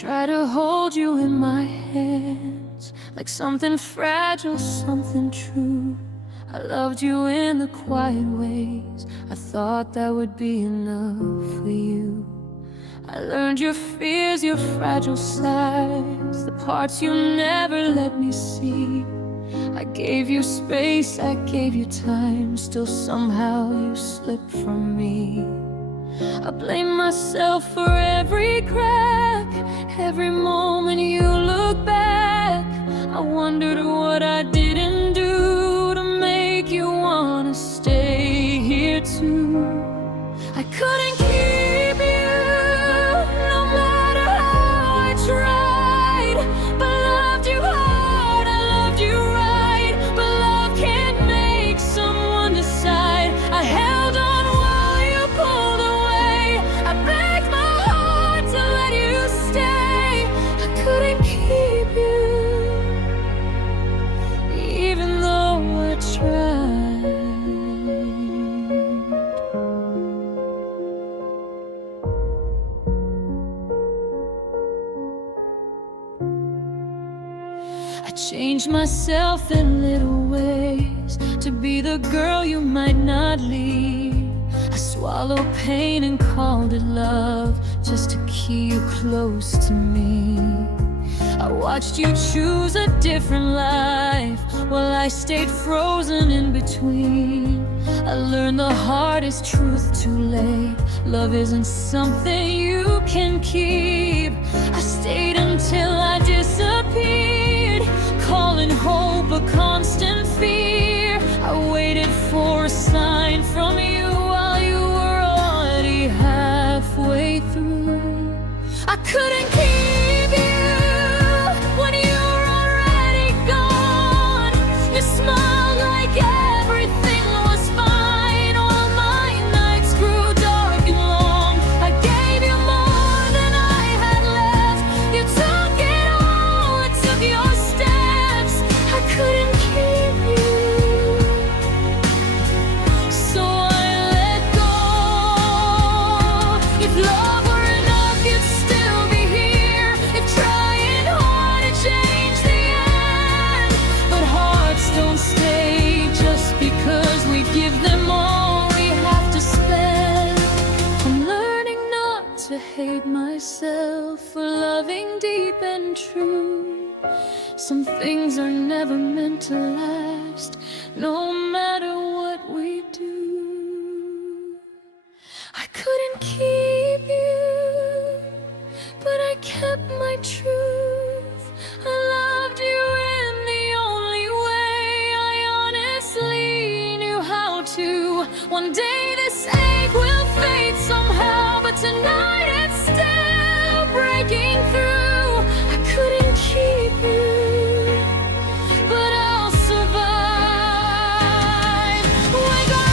Try to hold you in my hands, like something fragile, something true. I loved you in the quiet ways. I thought that would be enough for you. I learned your fears, your fragile sides, the parts you never let me see. I gave you space, I gave you time, still somehow you slipped from me. I blame myself for every crack, every moment you look back. I wondered what I didn't do to make you wanna stay here too. I couldn't keep you, no matter how I tried, but loved you hard, I loved you right. But love can't make someone decide. I held on while you pulled away. I begged my heart to let you stay. I couldn't keep you, even though I tried. I changed myself in little ways to be the girl you might not leave. I swallowed pain and called it love, just to keep you close to me. I watched you choose a different life while I stayed frozen in between. I learned the hardest truth too late. Love isn't something you can keep. I stayed until I disappeared, calling hope a constant fear. I waited for a sign from you while you were already halfway through. I couldn't keep you when you were already gone. You smiled like everything was fine while my nights grew dark and long. I gave you more than I had left. You took it all, I took your steps. I couldn't keep you, so I let go. If love were enough, you'd still be here. If trying hard to change the end. But hearts don't stay just because we give them all we have to spend. I'm learning not to hate myself for loving deep and true. Some things are never meant to last, no matter what we do. I couldn't keep you, but I kept my truth. I loved you in the only way I honestly knew how to. One day this ache will fade somehow, but tonight it's still breaking through. I couldn't keep you, but I'll survive. Wake up.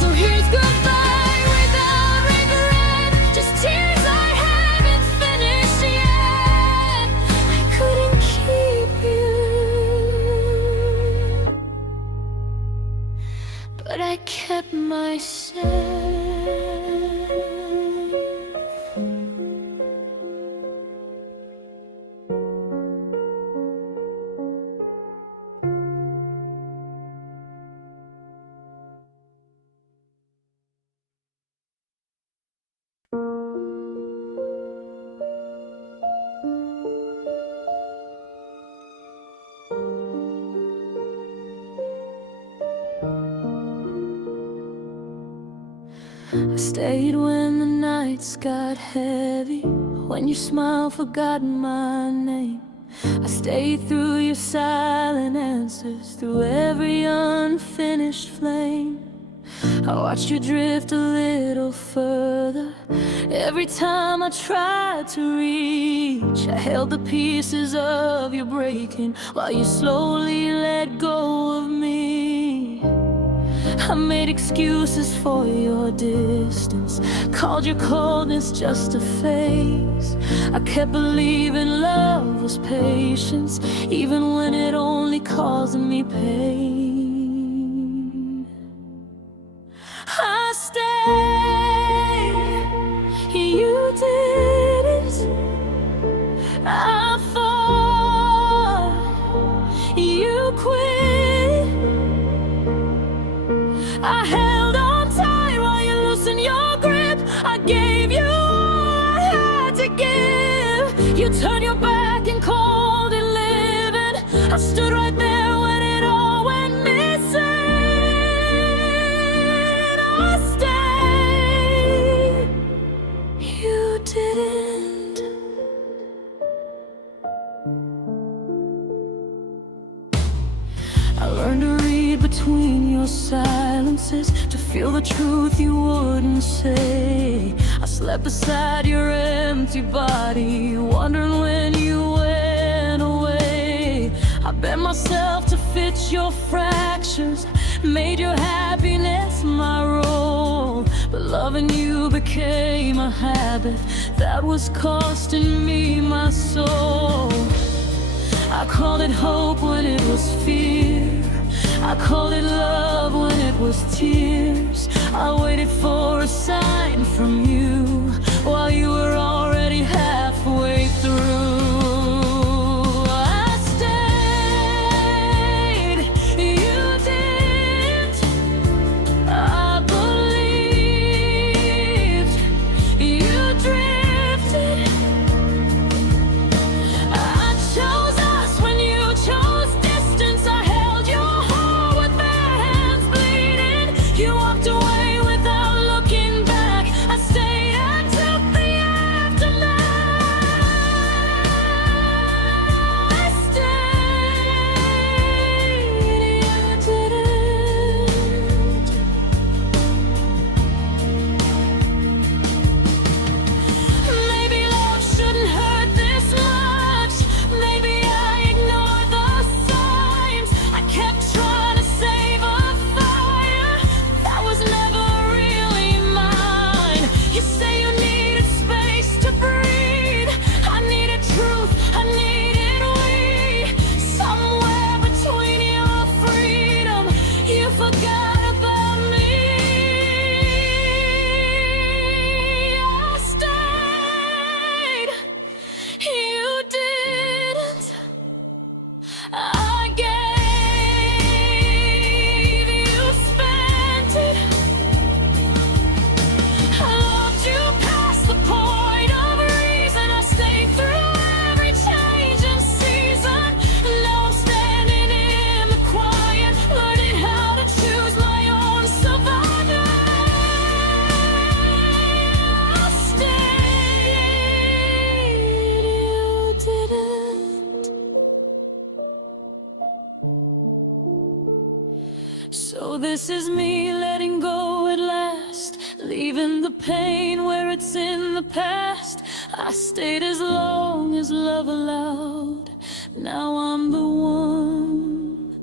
So here's goodbye without regret, just tears I haven't finished yet. I couldn't keep you, but I kept myself. I stayed when the nights got heavy, when your smile forgot my name. I stayed through your silent answers, through every unfinished flame. I watched you drift a little further. Every time I tried to reach, I held the pieces of your breaking while you slowly let go of me. I made excuses for your distance, called your coldness just a phase. I kept believing love was patience, even when it only caused me pain. I stayed, you didn't. I thought you quit. I held on tight while you loosened your grip. I gave you all I had to give. You turned your back and called it living. I stood right there when it all went missing. I stayed, you didn't. I learned to read between your silences, to feel the truth you wouldn't say. I slept beside your empty body, wondering when you went away. I bent myself to fit your fractures, made your happiness my role. But loving you became a habit that was costing me my soul. I called it hope when it was fear. I called it love when it was tears. I waited for a sign from you while you were already halfway through. I stayed, you didn't. I believed, you drifted. I chose us when you chose distance. I held your heart with bare hands bleeding. You walked away without looking back. I stayed and took the aftermath. I stayed, you didn't. Maybe love shouldn't hurt this much. Maybe I ignored the signs. I kept trying to save a fire that was never really mine. You say you needed space to breathe. I needed truth, I needed we. Somewhere between your freedom, you forgot about me. I stayed, you didn't. I gave, you spent it. I loved you past the point of reason. I stayed through every change and season. Now I'm standing in the quiet, learning how to choose my own survival. I stayed, you didn't. So this is me letting go at last, leaving the pain where it's in the past. I stayed as long as love allowed. Now I'm the one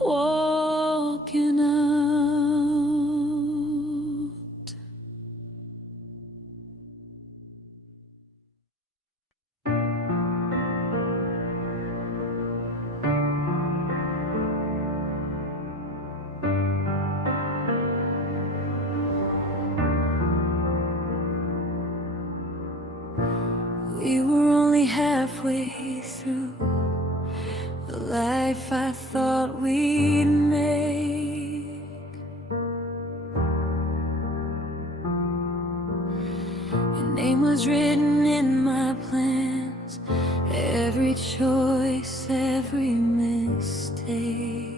walking out. We were only halfway through the life I thought we'd make. Your name was written in my plans, every choice, every mistake.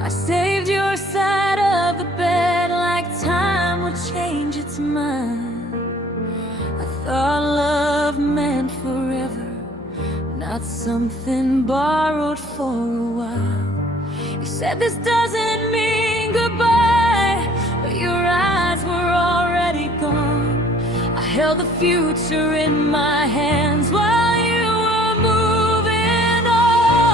I saved your side of the bed like time would change its mind. I thought love meant forever, not something borrowed for a while. You said this doesn't mean goodbye, but your eyes were already gone. I held the future in my hands while you were moving on.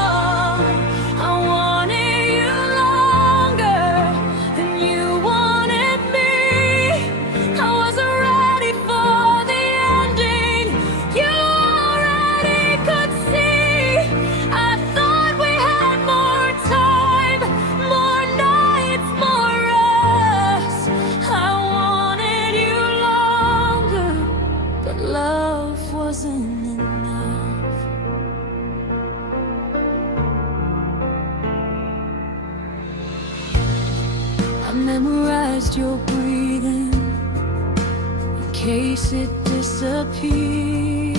memorized your breathing in case it disappeared.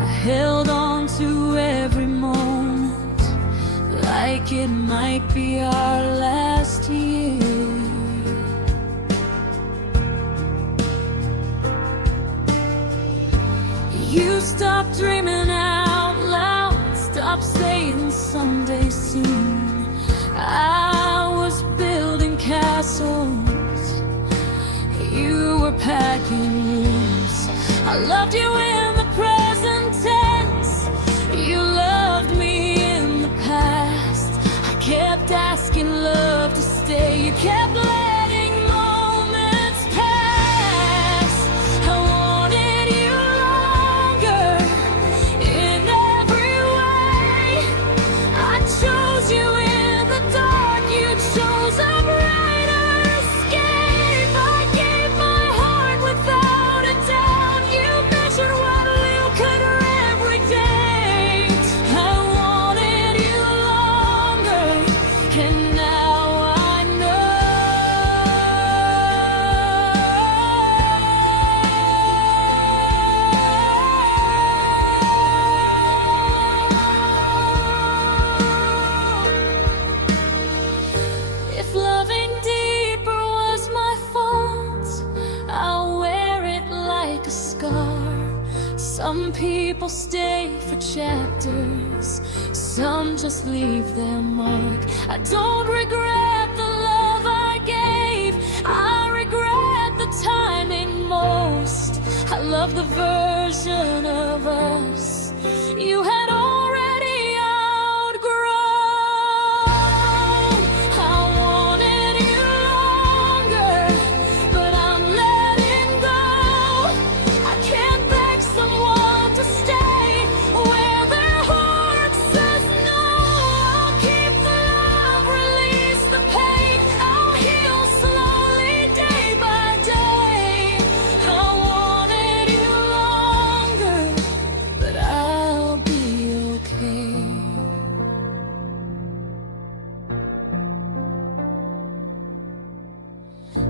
I held on to every moment like it might be our last year. You stopped dreaming out loud, stopped saying someday soon. I was building castles, you were packing rooms. I loved you in the present tense, you loved me in the past. I kept asking love to stay, you kept letting moments pass. I wanted you longer in every way. I chose you in the dark, you chose a brighter escape. I gave my heart without a doubt, you measured what little could every day. I wanted you longer, and now I know. If loving deeper was my fault, I'll wear it like a scar. Some people stay for chapters, some just leave their mark. I don't regret the love I gave, I regret the timing most. I love the version of us you had already outgrown. I wanted you longer, but I'm letting go. I can't beg someone to stay where their heart says no. I'll keep the love, release the pain, I'll heal slowly day by day. I wanted you longer, but I'll be okay.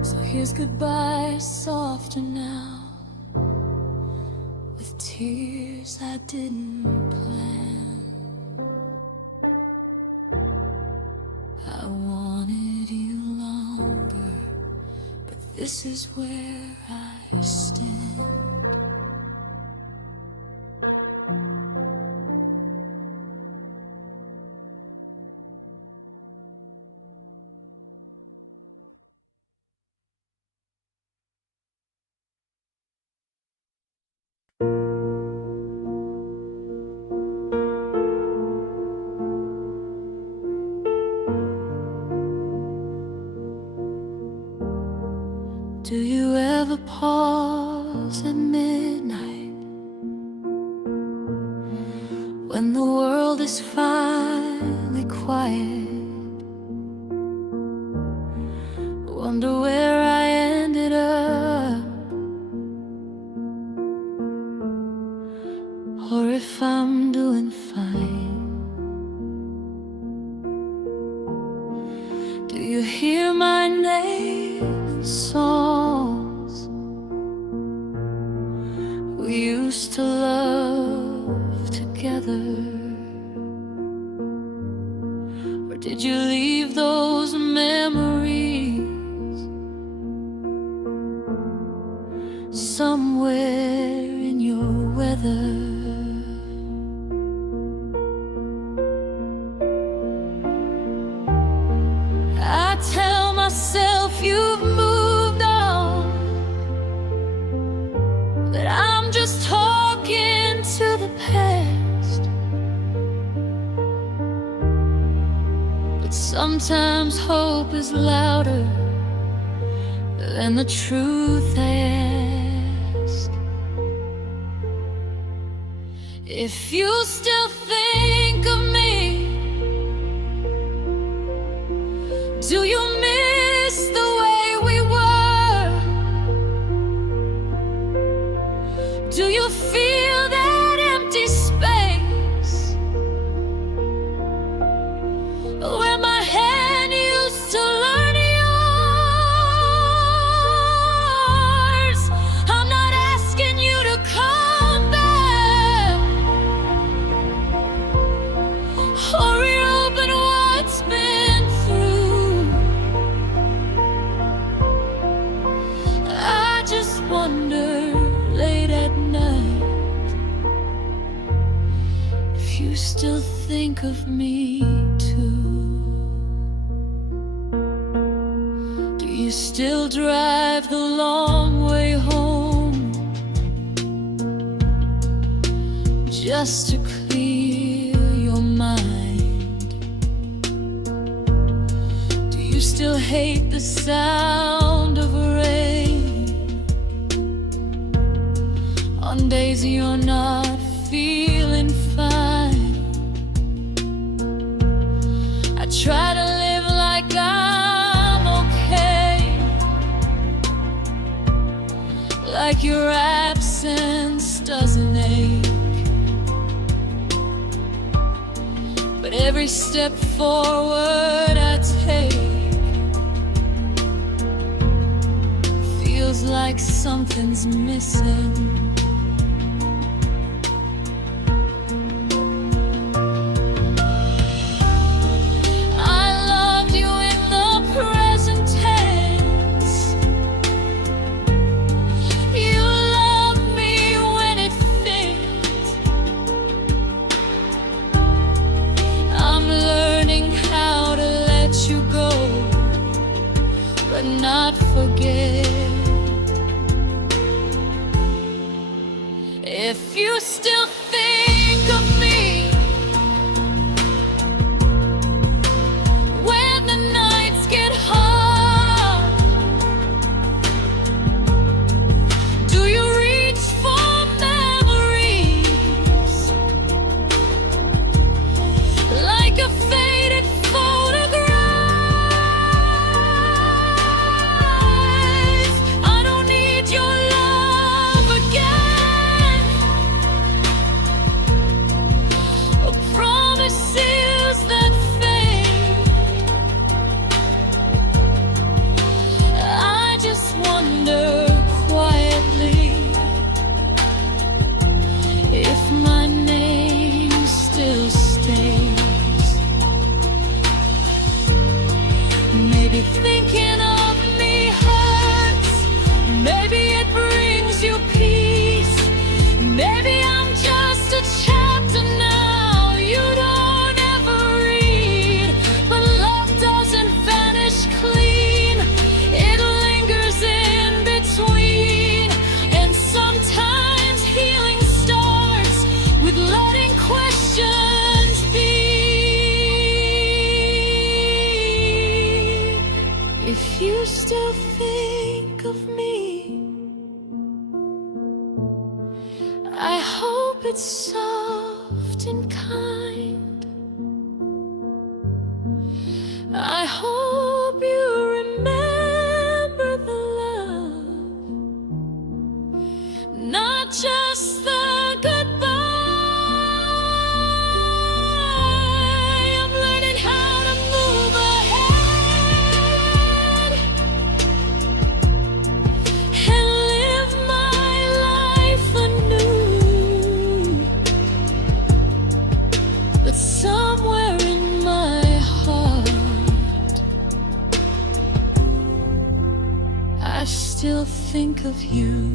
So here's goodbye, softer now, with tears I didn't plan. I wanted you longer, but this is where I stand. Do you ever pause at midnight when the world is finally quiet? Wonder where I ended up, or if I'm doing fine. Do you hear my name in songs we used to love together? Or did you leave those memories somewhere in your weather? I tell myself you've moved on, but I'm just talking to the past. But sometimes hope is louder than the truth I ask. If you still think of me, do you miss the way we were? Do you feel that empty space still think of me too? Do you still drive the long way home just to clear your mind? Do you still hate the sound of rain on days you're not feeling fine? I try to live like I'm okay, like your absence doesn't ache. But every step forward I take feels like something's missing. But not forget. If you still think of me when the nights get hard, do you reach for memories like a faded photograph? Maybe thinking of me hurts, maybe it brings you peace. Maybe I'm just a chapter now you don't ever read. But love doesn't vanish clean, it lingers in between. And sometimes healing starts with letting questions be. If you still think of me, I hope it's soft and kind. I hope you remember the love, not just the goodbye. I'm learning how to move ahead and live my life anew. But somewhere in my heart, I still think of you.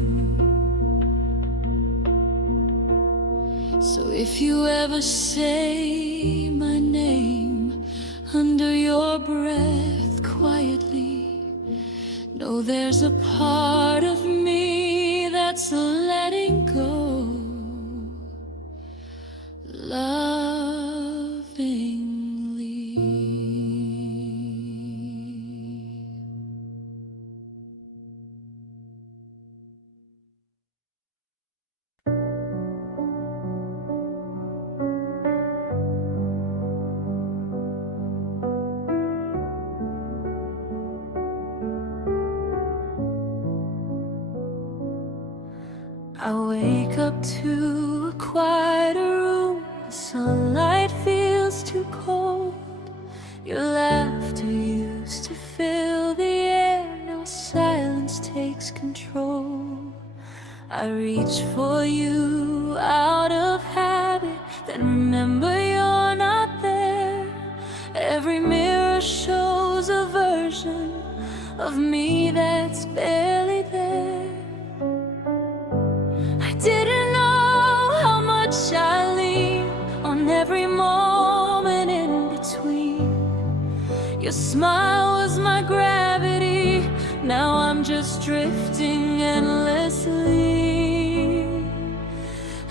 So if you ever say my name under your breath quietly, know there's a part of me that's letting go, lovingly. I wake up to a quieter room. The sunlight feels too cold. Your laughter used to fill the air. Now silence takes control. I reach for you out of habit, then remember you're not there. Every mirror shows a version of me that's barely there. I didn't know how much I lean on every smile was my gravity. Now I'm just drifting endlessly.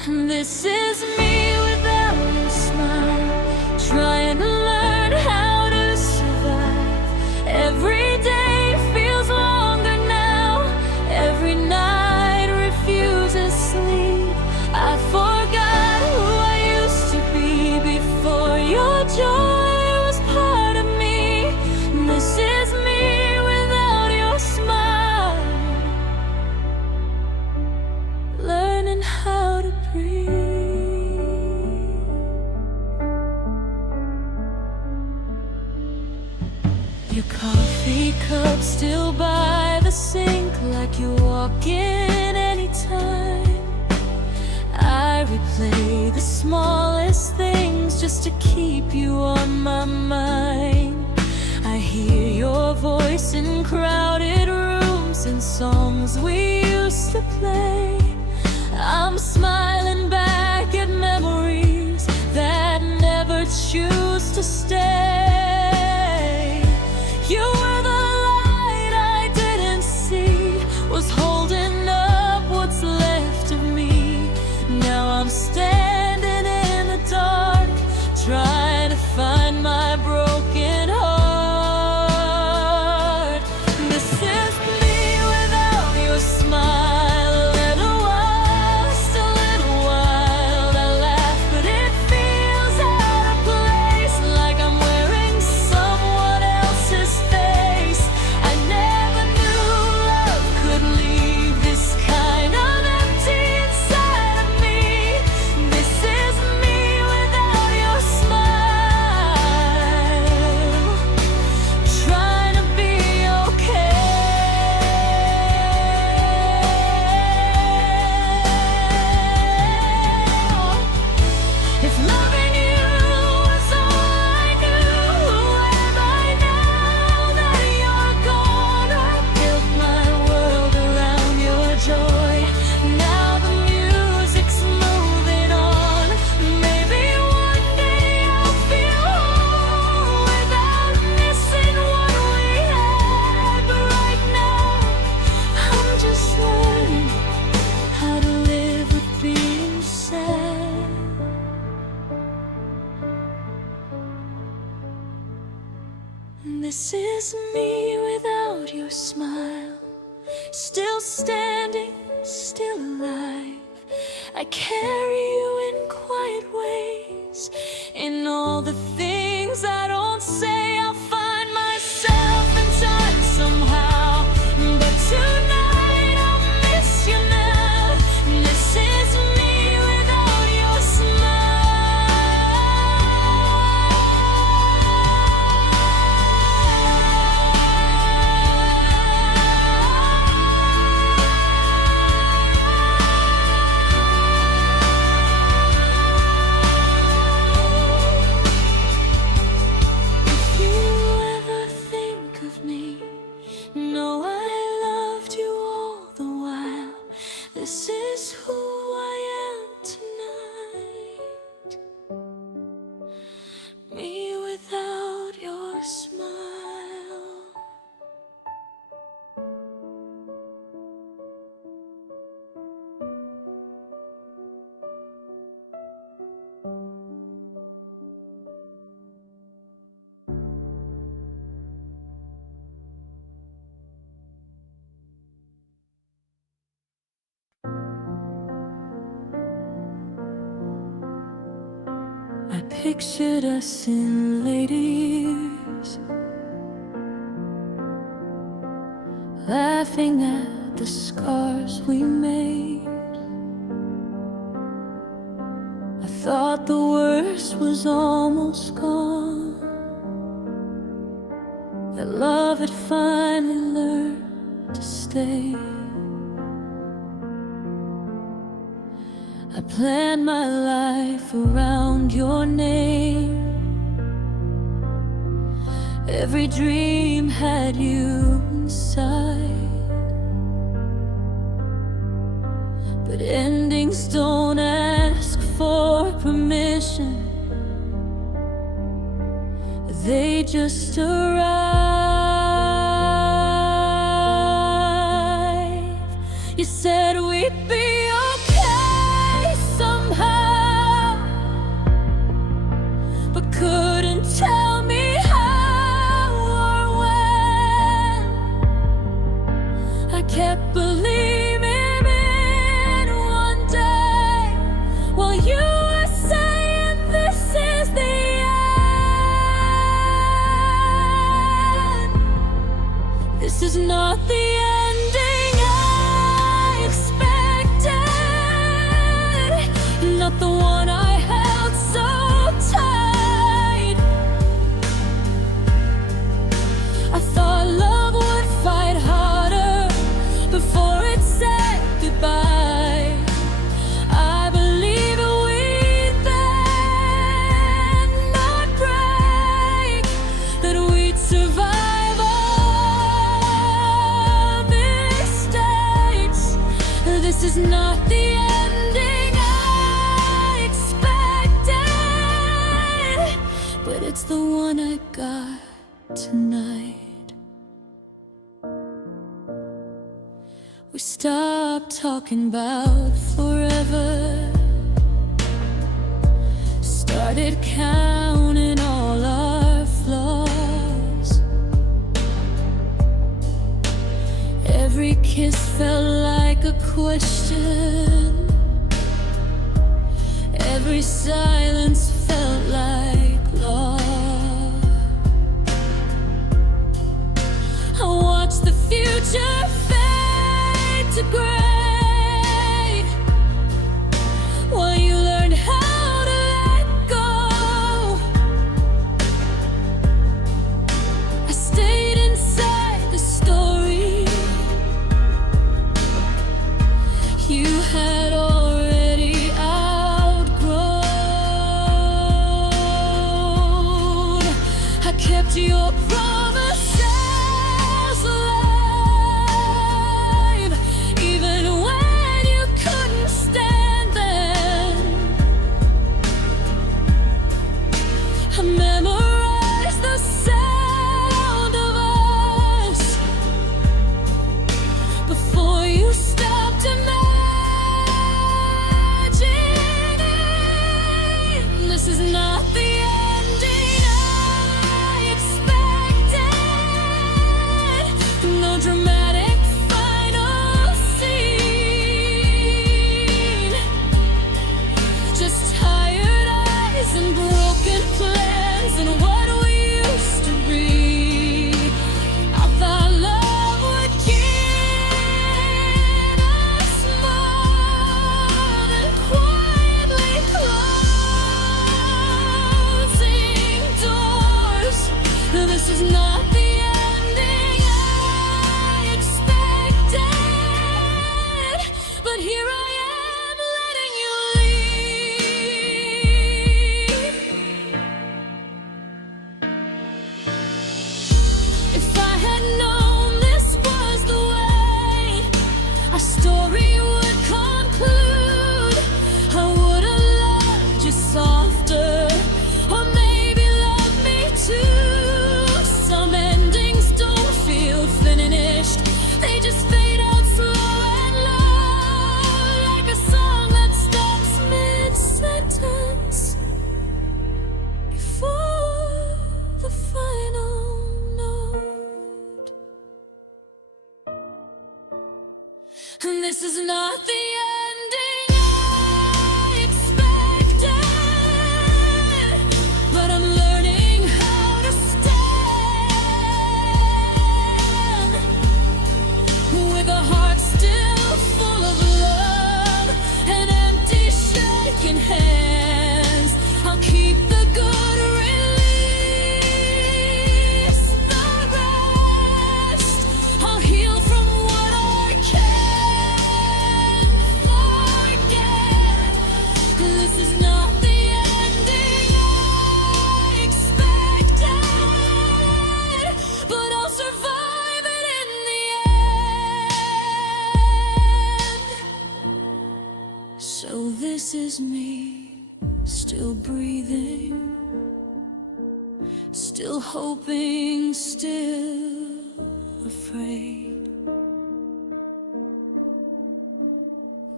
And this is me without your smile, trying to learn how to survive. Every day feels longer now, every night refuses sleep. I forgot who I used to be before your joy was part of me. This is me without your smile, learning how to breathe. Your coffee cup still by the sink, like you walk in anytime. I replay the smallest things just to keep you on my mind. I hear your voice in crowded rooms and songs we used to play. I'm smiling back at memories that never choose to stay. You were the light I didn't see, was holding up what's left of me. Now I'm standing in the dark, trying to find my broken heart. This is me without your smile. A little while, just a little while, I laugh, but it feels out of place, like I'm wearing someone else's face. I never knew love could leave this kind of empty inside of me. This is me without your smile, trying to be okay. If loving you was all I knew, who am I now that you're gone? I built my world around your joy. Now the music's moving on. Maybe one day I'll feel whole without missing what we had. But right now, I'm just learning how to live with being sad. This is me without your smile, still standing, still alive. I carry you in quiet ways, in all the things I don't say. I'll find myself in time somehow, but tonight I'll miss you now. This is me without your If you ever think of me, know I loved you all the while. This is who I am tonight, me without your smile. I pictured us in later years, laughing at the scars we made. I thought the worst was almost gone, that love had finally learned to stay. I planned my life around your name. Every dream had you inside, but endings don't ask for permission. they just arrive. You said we'd be okay somehow, but couldn't tell me how or when. I kept believing in one day while you were saying this is the end. This is not the ending I expected, not the one I held so tight. I thought love would fight harder before it said goodbye. I believe we'd bend, not break, that we'd survive our mistakes. This is not the ending I expected, but it's the one I got tonight. We stopped talking about forever, started counting all our flaws. Every kiss felt like a question, every silence felt like law. I watched the future fade to gray while you learned how to let go. I stayed inside the story you had already outgrown. I kept your promises alive, even when you couldn't stand them. I memorized the sound of us before you stopped imagining. This is not the ending I expected, no dramatic final scene, just tired eyes and broken plans and what we used to be. I thought love would get us more than quietly closing doors. This is not the ending I expected, but here I am letting you leave. If I had known this was the way our story would conclude, I would have loved you softer, or maybe love me too. Some endings don't feel finished, they just fade out slow and low, like a song that stops mid-sentence before the final note. And this is not the ending I expected, but I'm learning how to stand with a heart still full of love and empty shaking hands. I'll keep the good, release the rest. I'll heal from what I can't forget. This is not the ending I expected, but I'll survive it in the end. So this is me, still breathing, still hoping, still afraid.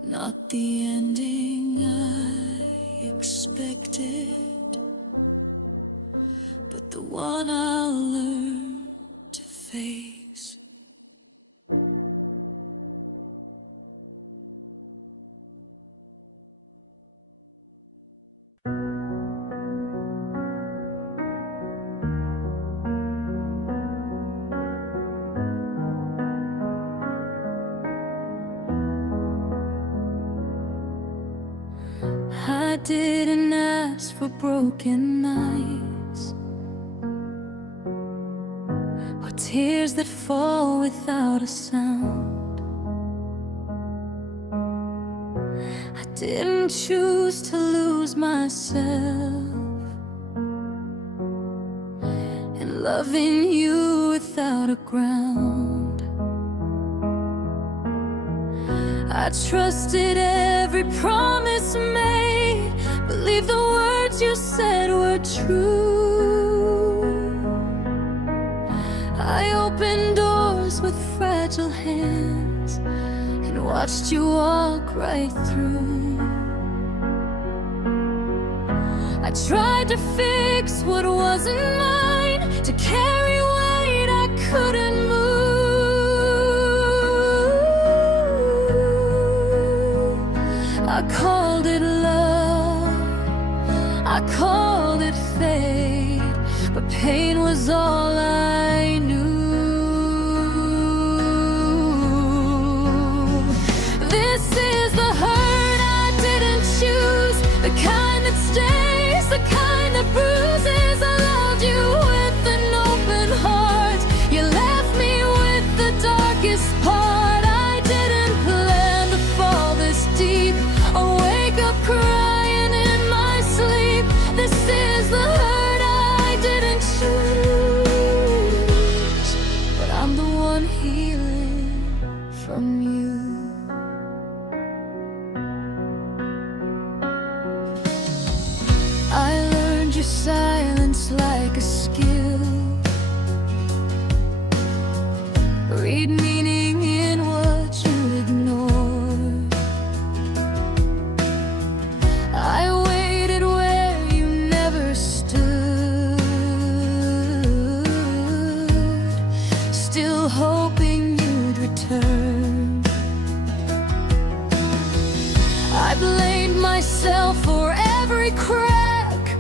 Not the ending I expected, but the one I'll learn to face. I didn't ask for broken nights or tears that fall without a sound. I didn't choose to lose myself in loving you without a ground. I trusted every promise made, believed the words you said were true. I opened doors with fragile hands and watched you walk right through. I tried to fix what wasn't mine, to carry weight I couldn't move. I called it love, I called it fate, but pain was all I knew. This is the hurt I didn't choose, the kind that stays, the kind that bruises. I loved you with an open heart, you left me with the darkest part. I didn't plan to fall this deep, or wake up crying in my sleep. This is the hurt I didn't choose, but I'm the one healing from you. I learned your silence like a skill, read meaning in what you ignored. I waited where you never stood, still hoping you'd return. I blamed myself for every crack,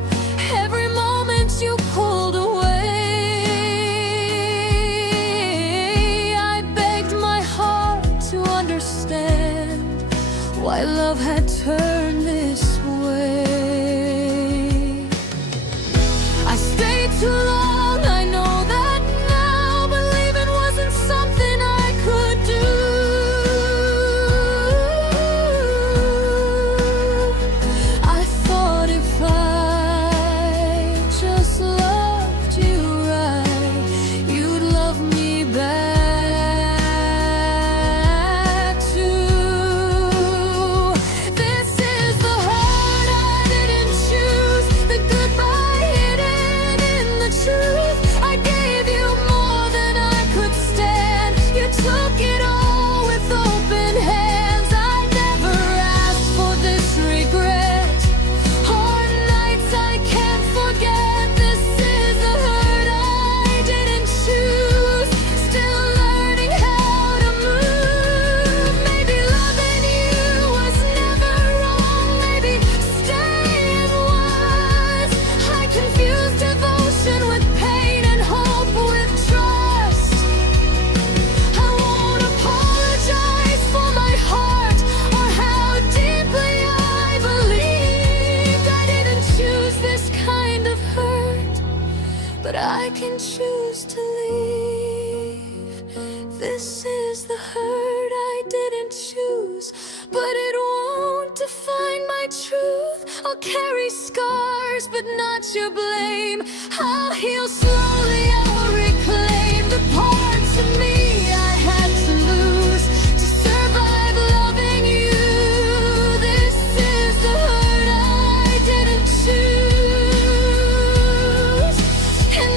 every moment you pulled away. I begged my heart to understand why love had turned this way. I stayed too long, I know that now, but leaving wasn't something I could do. I thought if I just loved you right, you'd love me back too. This is the heart I didn't choose, the goodbye hidden in the truth. I gave you more than I could stand, you took it all with open hands. I never asked for this regret, hard nights I can't forget. This is the hurt I didn't choose, still learning how to move. Maybe loving you was never wrong, maybe staying was. I confused devotion with pain and hope with trust. I won't apologize for my heart or how deeply I believed. I didn't choose this kind of hurt, but I can choose to leave. This is the hurt I didn't choose, but it won't define my truth. I'll carry scars, but not your blame. I'll heal slowly, I'll reclaim the parts of me I had to lose to survive loving you. This is the hurt I didn't choose, and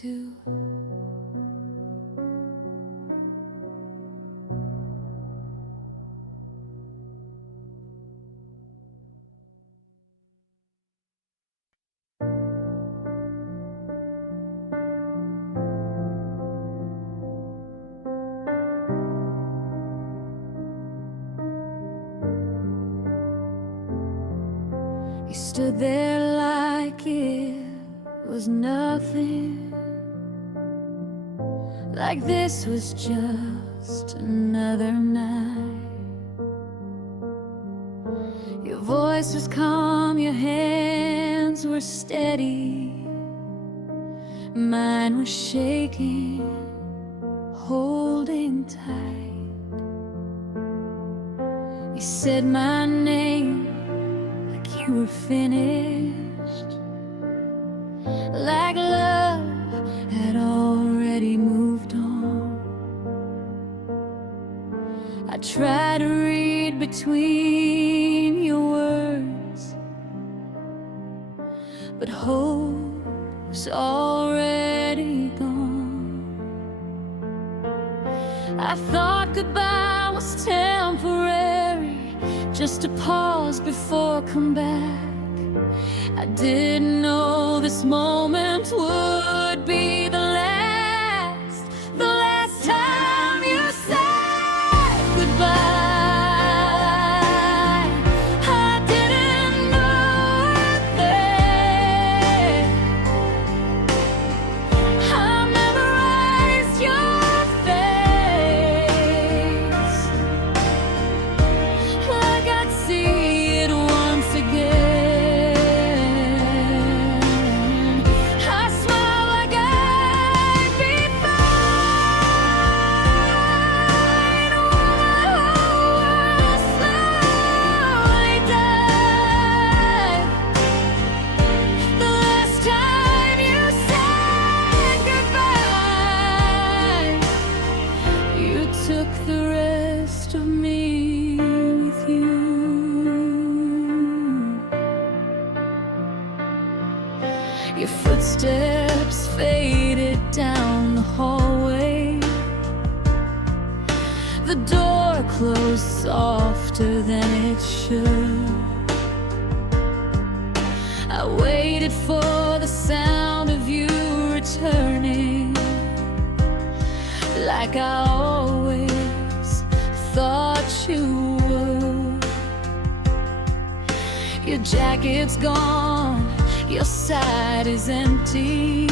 do. You stood there like it was nothing, like this was just another night. Your voice was calm, your hands were steady, mine was shaking, holding tight. You said my name like you were finished, like love had already moved on. I tried to read between your words, but hope was already gone. I thought goodbye was temporary, just a pause before comeback. I didn't know this moment would be the last time you said goodbye. I didn't know it then. I memorized your face, like I'd see it once again. I smile like I'd be fine when my whole world slowly died. The last time you said goodbye, you took the rest of me with you. Your footsteps faded down the hallway, the door closed softer than it should. I waited for the sound of you returning, like I always thought you would. Your jacket's gone, your side is empty,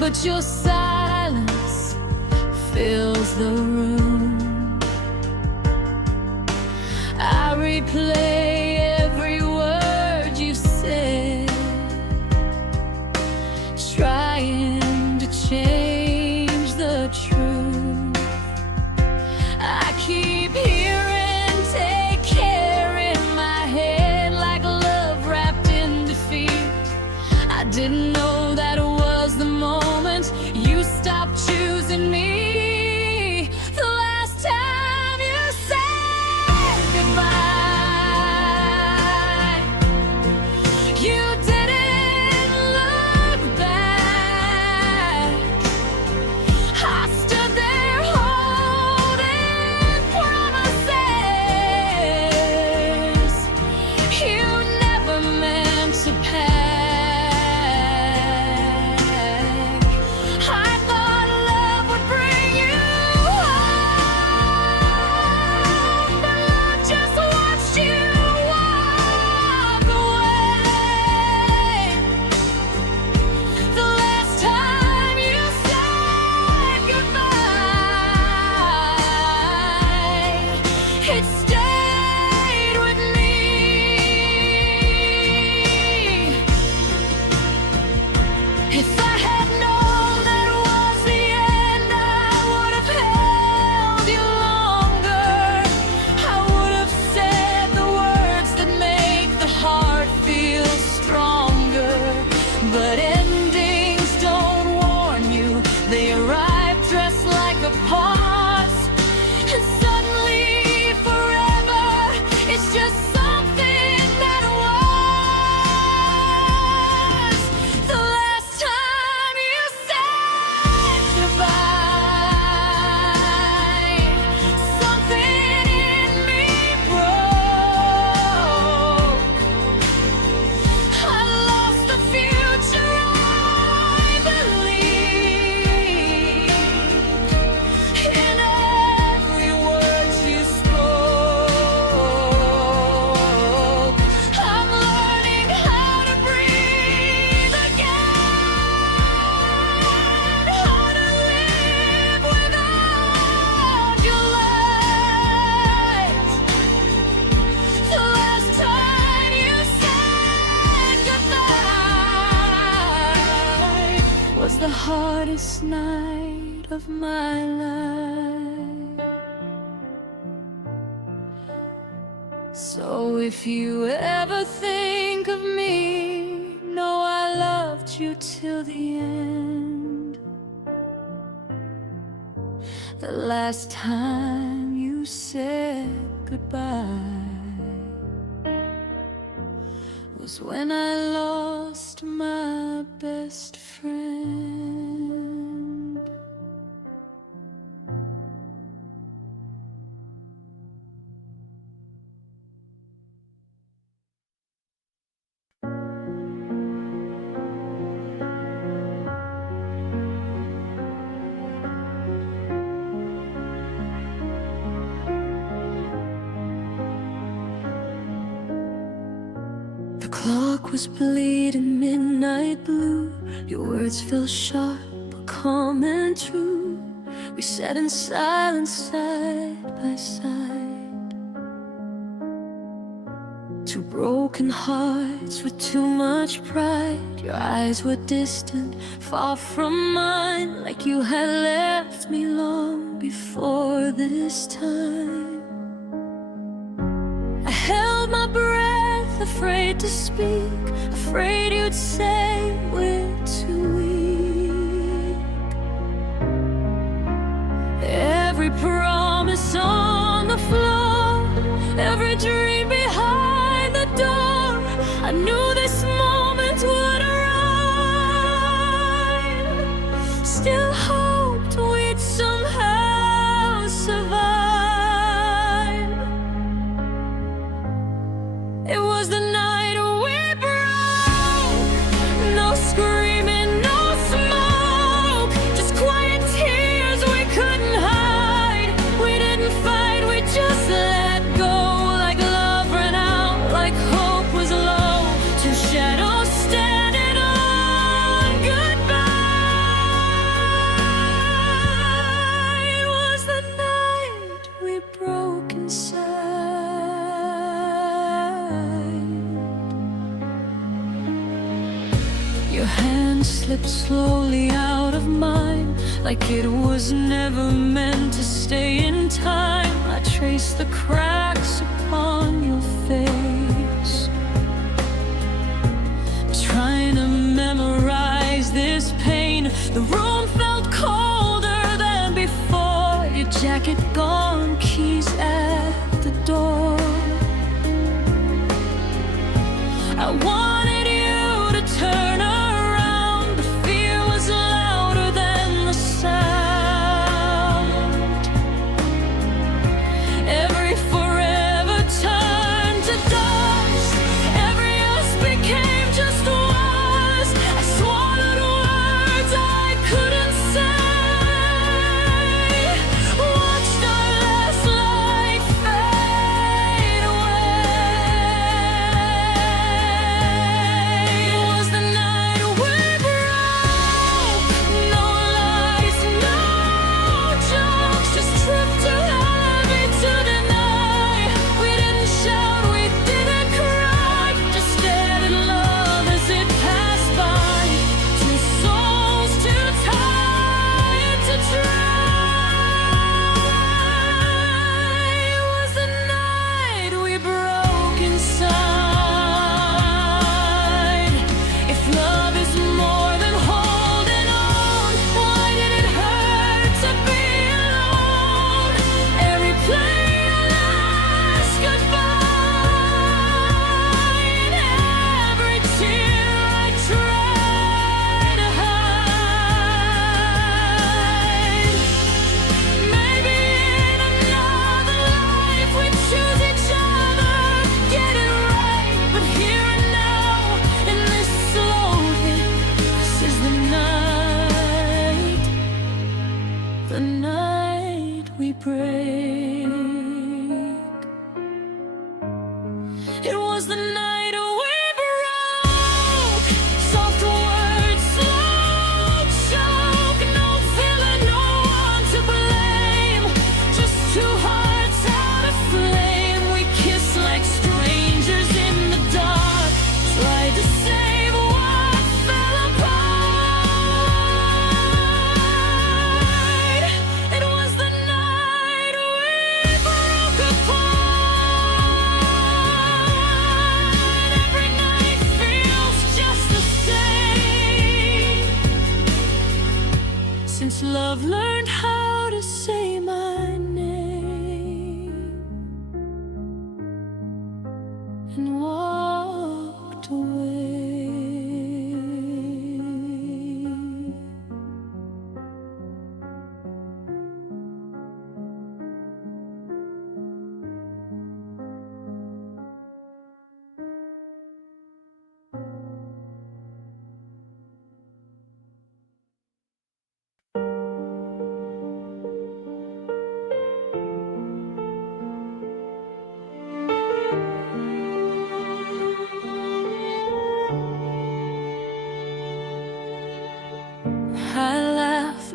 but your silence fills the room. I replay every word you said, trying to change the truth. I keep hearing take care in my head, like love wrapped in defeat. I didn't know that it was the moment you stopped choosing me. The last time you said goodbye, hardest night of my life. So if you ever think of me, know I loved you till the end. The last time you said goodbye was when I lost my best friend. The clock was bleeding midnight blue. Your words fell sharp but calm and true. We sat in silence side by side, two broken hearts with too much pride. Your eyes were distant, far from mine, like you had left me long before this time. I held my breath, afraid to speak, afraid you'd say we're too weak. Every promise on the floor, every dream behind the door, I knew this moment would arrive. Still hoped we'd somehow survive. It was the night we broke. No screaming, no smoke, just quiet tears we couldn't hide. We didn't fight, we just let go. Like love ran out, like hope was low. Two shadows standing on goodbye. It was the night we broke inside. Your hand slipped slowly out of mine, like it was never meant to stay in time. I traced the cracks upon your face, trying to memorize this pain. The room felt colder than before. Your jacket gone, keys at the door. I wanted you to turn around. The fear was louder than the sound. Every forever turned to dust. Every us became just was. I swallowed words I couldn't say. Watched our last light fade away.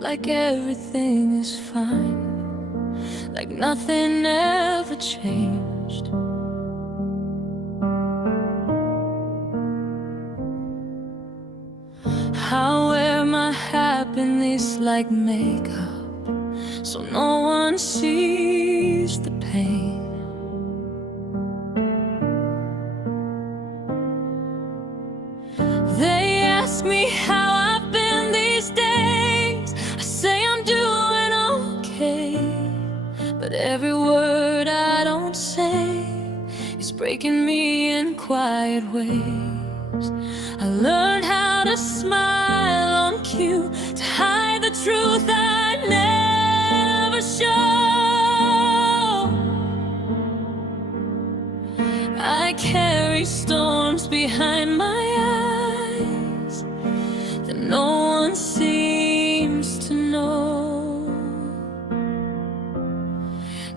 like everything is fine, like nothing ever changed. I wear my happiness like makeup, so no one sees the pain. They ask me how I've been these days. I say I'm doing okay, but every word I don't say is breaking me in quiet ways. I learned how to smile on cue, to hide the truth I never show. I carry storms behind my eyes that no one seems to know.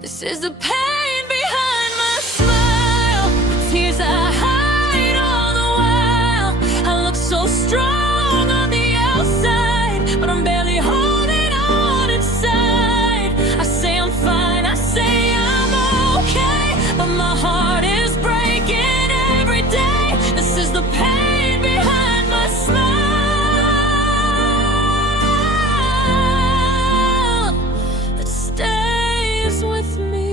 This is the pain behind my smile, the tears I hide all the while. I look so strong on the outside, but I'm barely holding on inside. I say I'm fine, I say I'm okay, but my heart is breaking every day. This is the pain behind my smile that stays with me.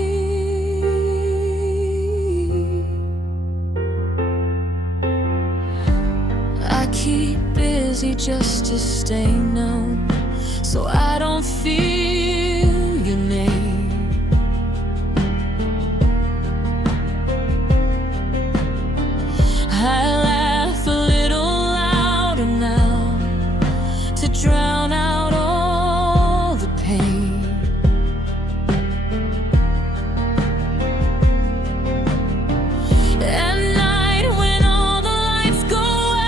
I keep busy just to stay numb, so I don't feel your name. I laugh a little louder now to drown out all the pain. At night when all the lights go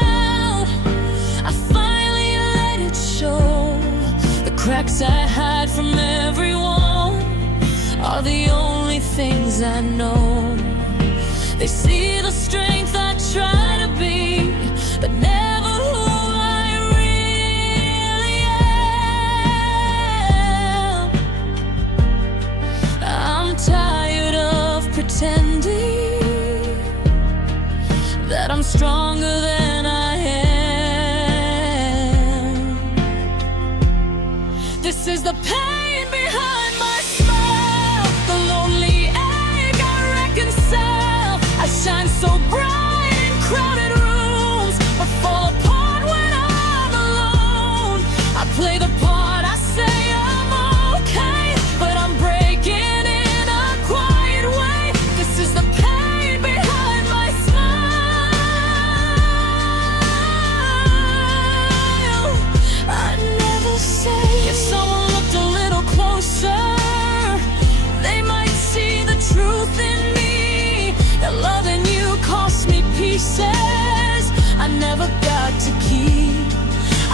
out, I finally let it show. The cracks I hide from everyone are the only things I know. They see the strength I try to be, but never who I really am. I'm tired of pretending that I'm stronger than I am. This is the pain behind my smile, the lonely egg I reconcile. I shine so bright in crowded rooms, but fall apart when I'm alone. I play the part, I say I'm okay, but I'm breaking in a quiet way. This is the pain behind my smile. I never say. If someone looked a little closer, they might see the truth in me. That loving you cost me pieces I never got to keep.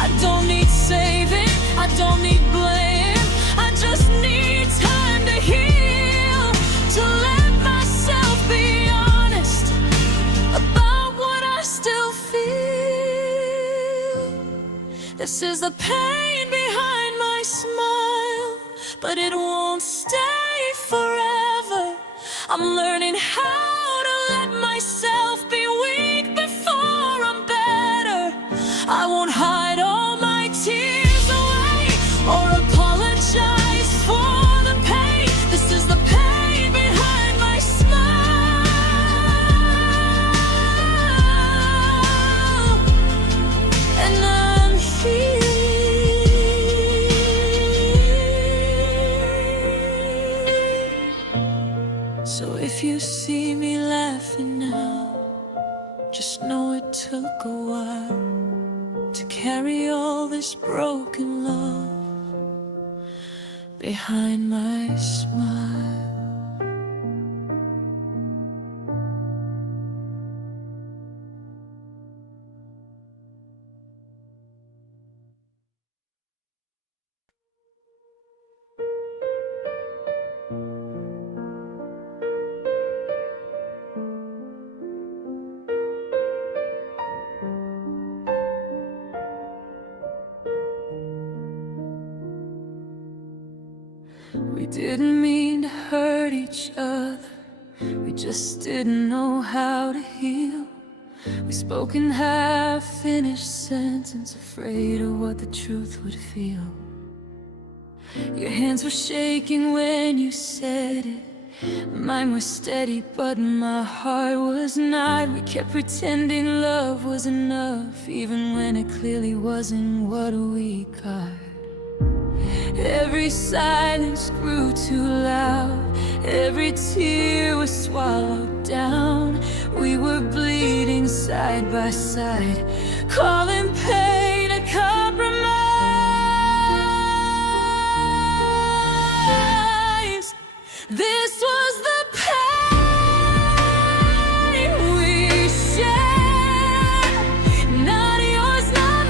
I don't need saving, I don't need blame, I just need time to heal, to let myself be honest about what I still feel. This is the pain behind my smile, but it won't stay forever. I'm learning how to let myself be weak before I'm better. I won't hide all my tears away or apologize for the pain. This is the pain behind my smile, and I'm healing. So if you see me laughing now, just know it took a while to carry all this broken love behind my smile. didn't mean to hurt each other. We just didn't know how to heal. We spoke in half-finished sentence, afraid of what the truth would feel. Your hands were shaking when you said it. Mine was steady, but my heart was not. We kept pretending love was enough, even when it clearly wasn't what we got. Every silence grew too loud, every tear was swallowed down. We were bleeding side by side, calling pain a compromise. This was the pain we shared, not yours, not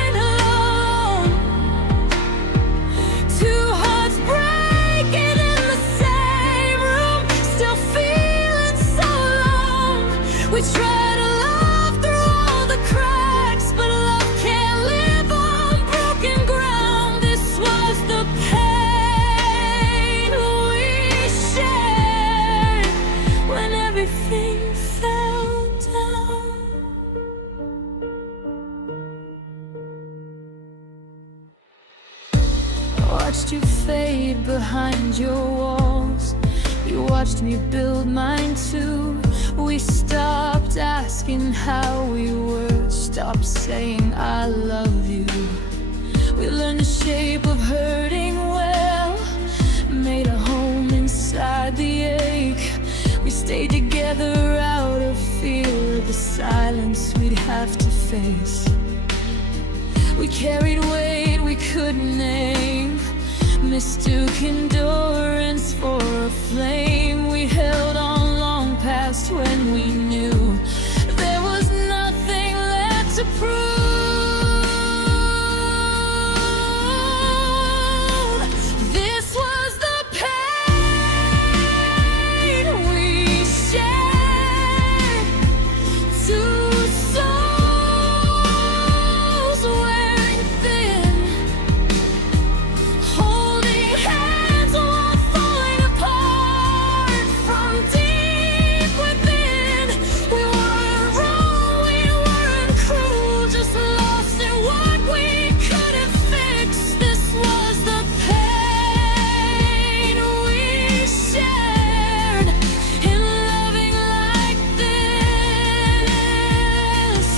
mine alone. Two hearts breaking in the same room, still feeling so alone. We try to love through all the cracks, but love can't live on broken ground. This was the pain we shared when everything fell down. I watched you fade behind your walls. You watched me build mine too. We stopped asking how we were, stopped saying I love you. We learned the shape of hurting well, made a home inside the ache. We stayed together out of fear of the silence we'd have to face. We carried weight we couldn't name, mistook endurance for a flame. We held on long past when we knew there was nothing left to prove. This was the pain we shared, two souls wearing thin, holding hands while falling apart from deep within. We weren't wrong, we weren't cruel, just lost in what we couldn't fix. This was the pain we shared in loving like this.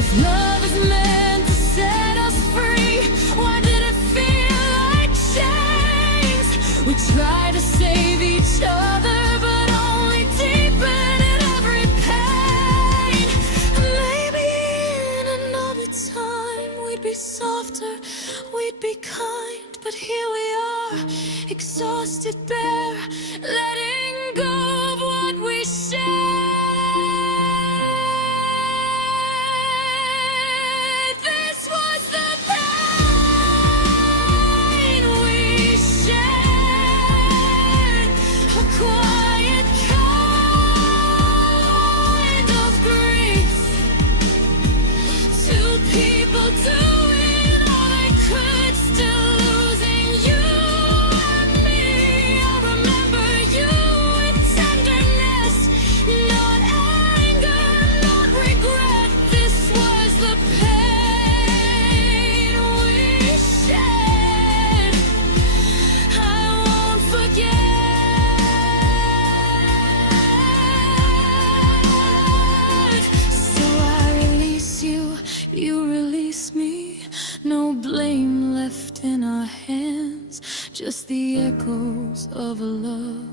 If love is meant to set us free, why did it feel like chains? We try to save each other, but only deepen in every pain. Maybe in another time we'd be softer, we'd be kind, but here we are, exhausted, bare, letting go of what we shared. This was the pain we shared, a quiet kind of grief. Two people doing all they could, still losing you and me. I remember you with tenderness, not anger, not regret. This was the pain we shared. I won't forget. So I release you, you release me. No blame left in our hands, just the echoes of a love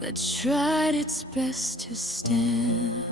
that tried its best to stand.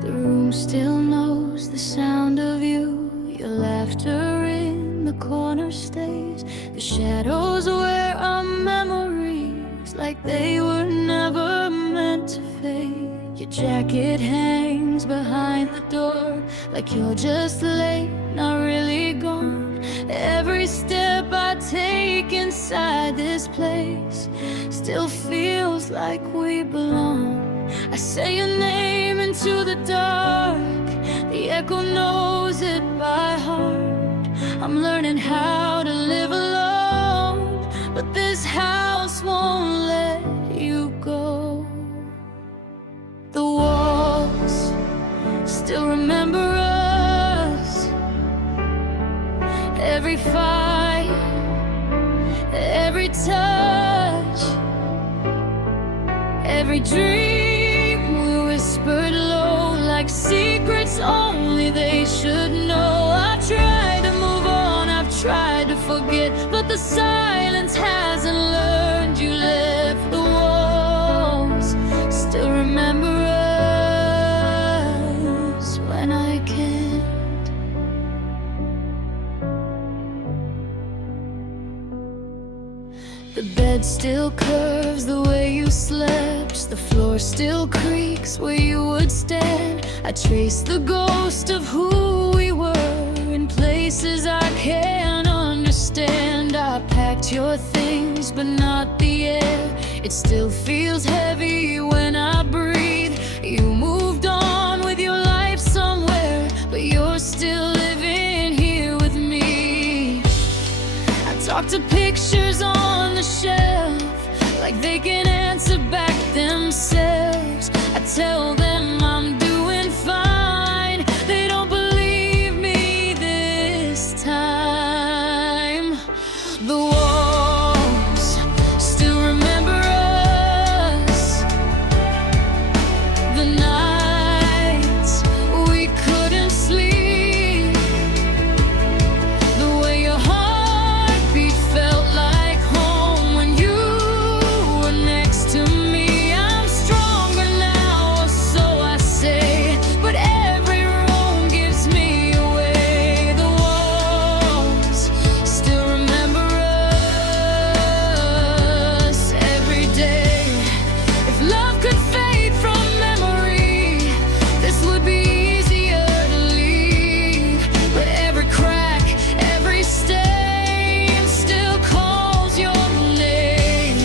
The room still knows the sound of you, your laughter the corner stays. The shadows wear our memories like they were never meant to fade. Your jacket hangs behind the door like you're just late, not really gone. Every step I take inside this place still feels like we belong. I say your name into the dark, the echo knows it by heart. I'm learning how to live alone, but this house won't let you go. The walls still remember us, every fight, every touch, every dream we whispered low, like secrets only they should know. I've tried to move on, I've tried to forget, but the silence hasn't learned. You left the walls still remember us when I can't. The bed still curves the way you slept, the floor still creaks where you would stand. I trace the ghost of who we were in places I can't understand. I packed your things but not the air, it still feels heavy when I breathe. You moved on with your life somewhere, but you're still living here with me. I talk to pictures on the shelf like they can answer back themselves. I tell them I'm doing fine, they don't believe me this time. The walls still remember us, the nights we couldn't sleep, the way your heartbeat felt like home when you were next to me. I'm stronger now, or so I say, but every room gives me away. The walls still remember us every day. If love could fade from memory, this would be easier to leave. But every crack, every stain still calls your name.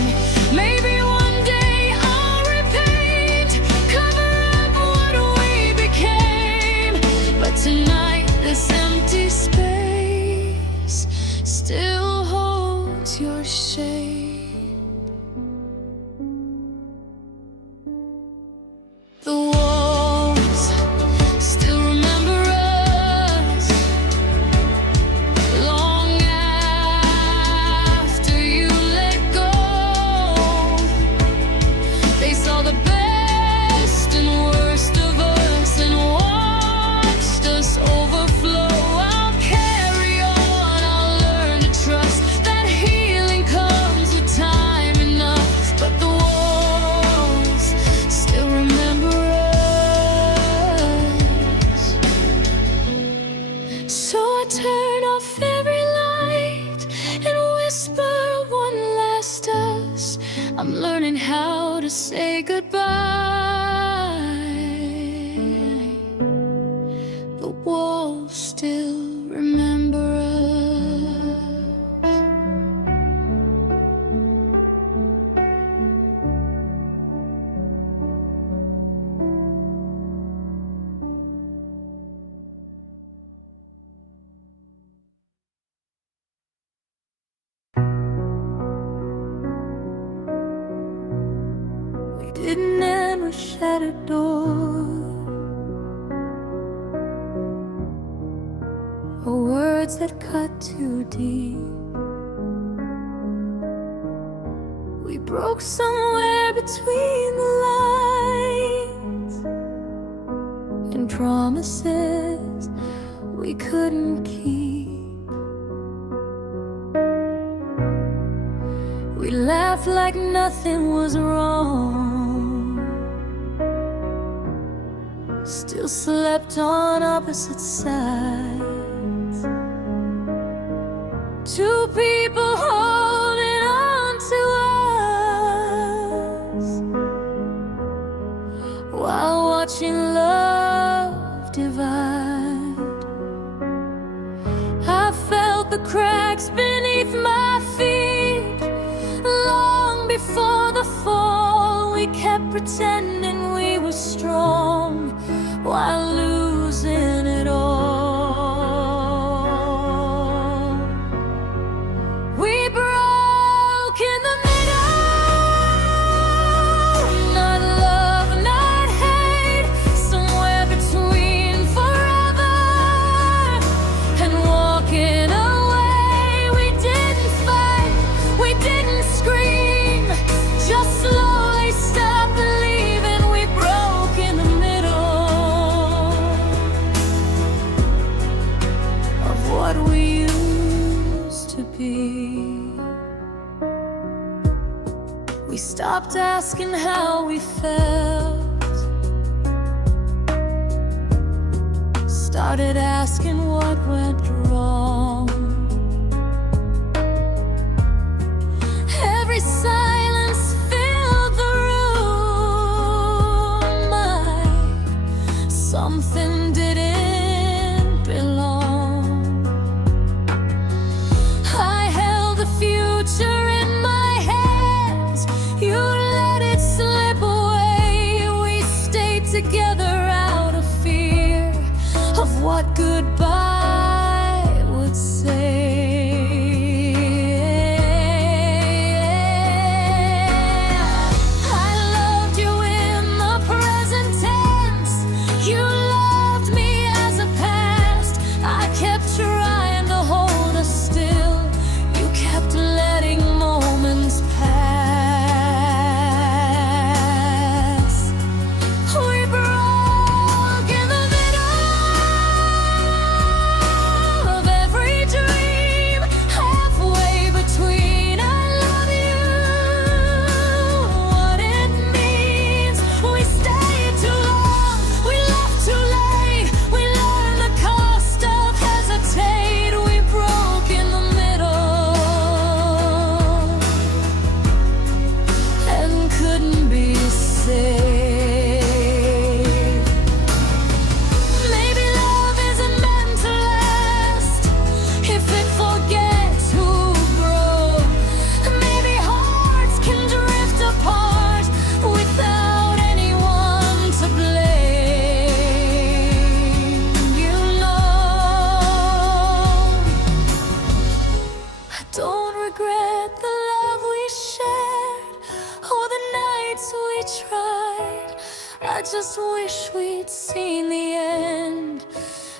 Maybe one day I'll repaint, cover up what we became. But tonight this empty space still holds your shade. The walls still remember us long after you let go. They saw the best and worst of us and watched us overflow. I'll carry on, I'll learn to trust that healing comes with time enough. But the walls still remember us. So I turn off every light and whisper one last us. I'm learning how to say goodbye. The walls still remember us. We didn't end with shattered doors or words that cut too deep. We broke somewhere between the lines, and promises we couldn't keep. We laughed like nothing was wrong, still slept on opposite sides. people holding on to us while watching love divide. I felt the cracks beneath my feet. Long before the fall, we kept pretending we were strong while losing it all. We broke in the middle, not love, not hate, somewhere between forever and walking away. We didn't fight, we didn't scream, just slowly stopped believing. We broke in the middle of what we used to be. We stopped asking how we felt, started asking what went wrong. Every silence filled the room. Something didn't belong. I held the future in my hands, you let it slip away. We stayed together out of fear of what goodbye would say. I loved you in the present tense, you loved me as a past. I kept trying to hold us still, you kept letting moments pass. We broke in the middle of every dream, halfway between I love you, what it means. We stayed too long, we left too late, we learned the cost of hesitate. We broke in the middle and couldn't be saved. Maybe love isn't meant to last if it forgets who broke. Maybe hearts can drift apart without anyone to blame. You know, I don't regret the love we shared or the nights we tried. I just wish we'd seen the end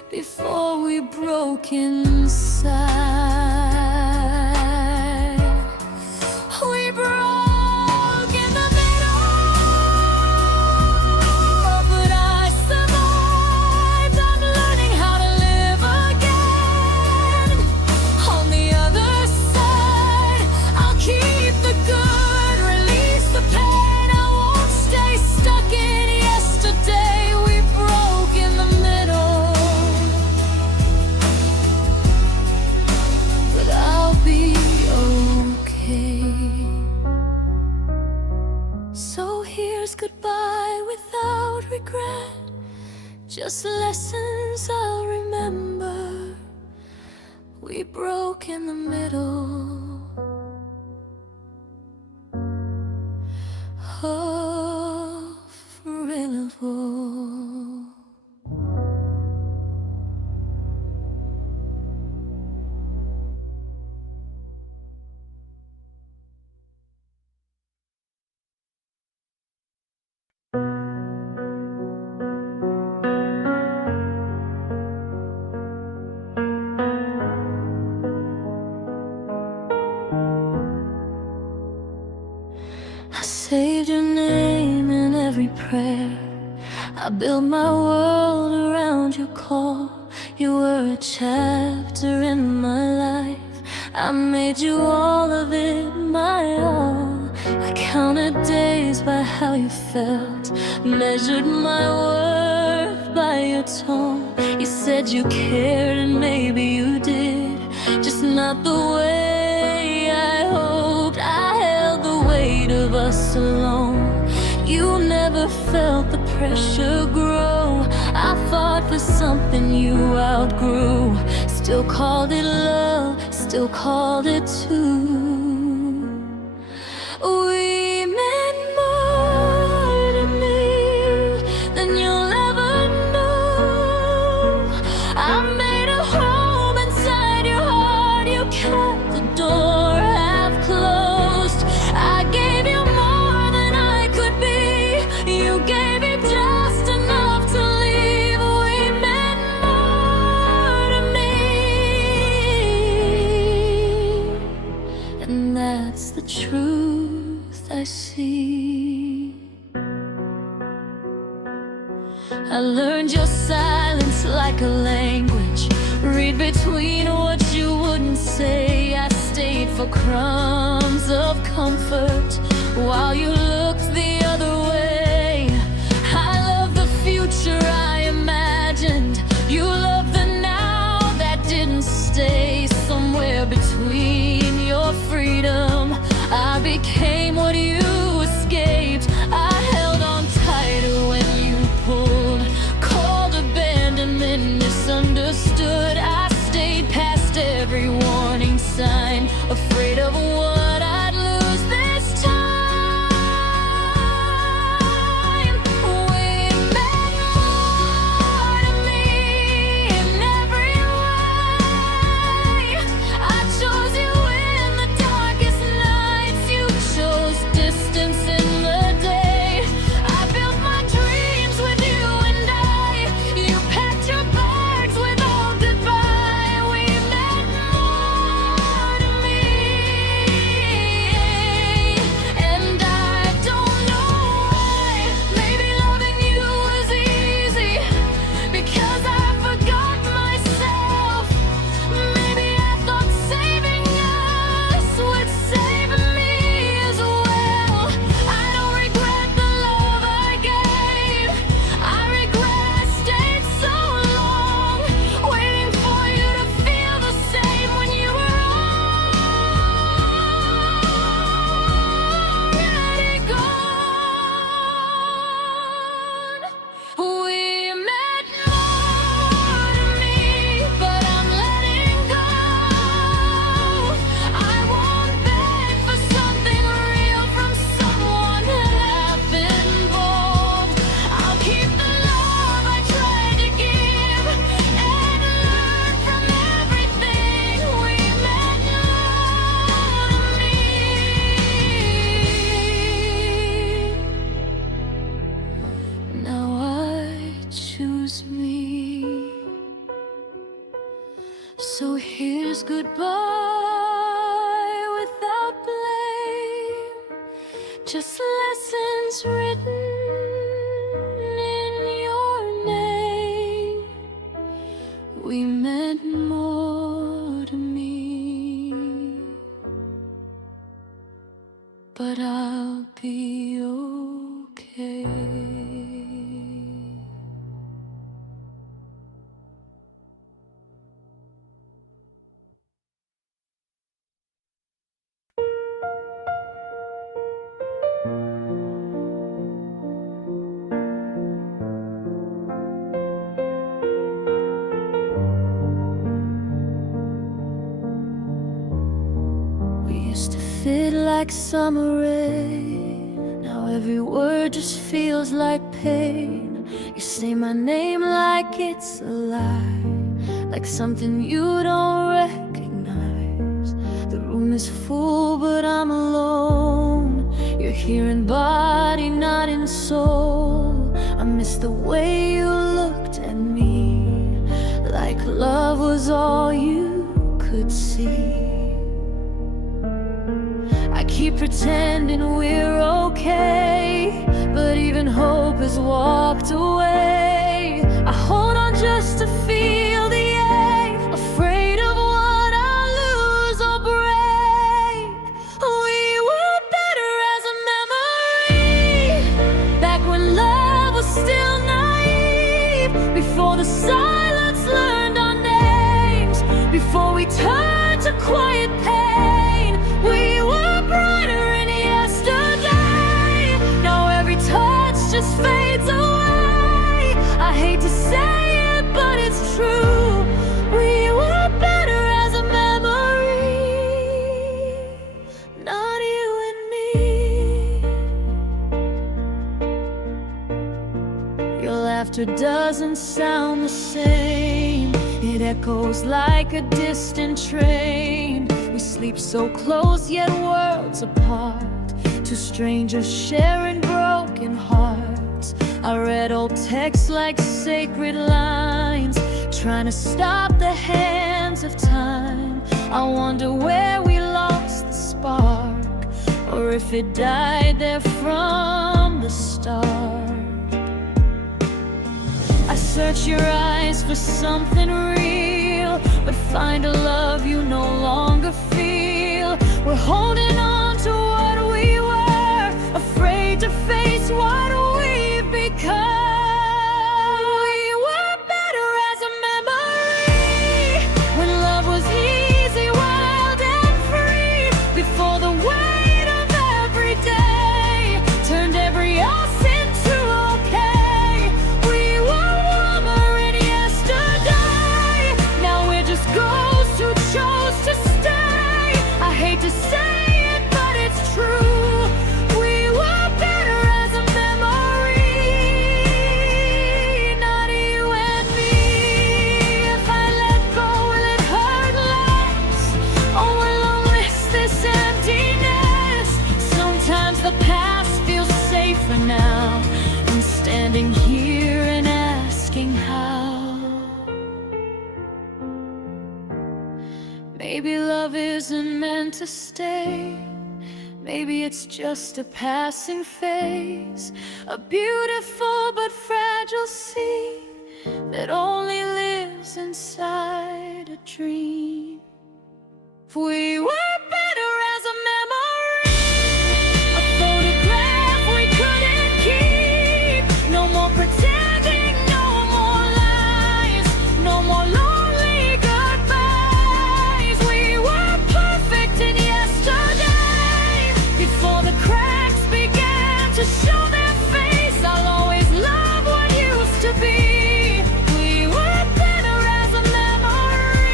before we broke inside. We broke in the middle, but I survived. I'm learning how to live again. On the other side, I'll keep the good, release the pain. I won't stay stuck in yesterday. We broke in the middle, but I'll be okay. So here's goodbye without regret, just lessons I'll remember. We broke in the middle of renewal. I saved your name in every prayer. I built my world around your call. You were a chapter in my life. I made you all of it, my all. I counted days by how you felt, measured my worth by your tone. You said you cared and maybe you did, just not the way once alone. You never felt the pressure grow. I fought for something you outgrew. Still called it love, still called it two. We meant more to me than you'll ever know. I made a home inside your heart. You kept the door half closed. I gave you more than I could be. You gave me just enough to leave. We meant more to me, and that's the truth I see. I learned your silence like a language. Read between what you wouldn't say. I stayed for crumbs of comfort while you looked the other way. I love the future I imagined. You love the now that didn't stay. Somewhere between your freedom, I became what you escaped. I held on tighter when you pulled. Called abandonment misunderstood. I stayed past every warning sign, afraid of what I'd lose this time. We meant more to me in every way. I chose you in the darkest nights. You chose distance in the day. I built my dreams with you and I. You packed your bags with all goodbye. We meant more to me, and I don't know why. Maybe loving you was easy because I forgot myself. Maybe I thought saving us would save me as well. I don't regret the love I gave. I regret I stayed so long, waiting for you to feel the same when you were already gone. We meant more to me, but I'm letting go. I won't beg for something real from someone half involved. I'll keep the love I tried to give and learn from everything. We meant more to me. Now I choose me. So here's goodbye without blame. Just lessons written in your name. We meant more to me, but I'll be okay. We used to fit like summer rain. Now every word just feels like pain. You say my name like it's a lie, like something you don't recognize. The room is full but I'm alone. You're here in body, not in soul. I miss the way you looked at me, like love was all you could see. I keep pretending we're okay, but even hope has walked away. I hold on just to feel the ache, afraid of what I'll lose or break. We were better as a memory, back when love was still naive, before the silence learned our names, before we turned to quiet pain. We were brighter in yesterday. laughter doesn't sound the same. It echoes like a distant train. We sleep so close yet worlds apart, two strangers sharing broken hearts. I read old texts like sacred lines, trying to stop the hands of time. I wonder where we lost the spark, or if it died there from the start. I search your eyes for something real, but find a love you no longer feel. We're holding on to what we were, afraid to face what we've become. Now I'm standing here and asking how. Maybe love isn't meant to stay. Maybe it's just a passing phase, a beautiful but fragile seed that only lives inside a dream. If we were better as a memory, a photograph we couldn't keep. No more pretending, no more lies, no more lonely goodbyes. We were perfect in yesterday, before the cracks began to show their face. I'll always love what used to be. We were better as a memory.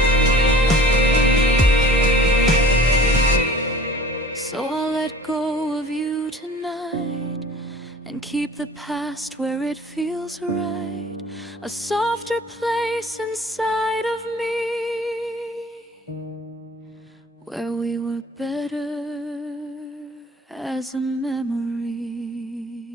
So I'll let go of you tonight and keep the past where it feels right, a softer place inside of me, where we were better as a memory.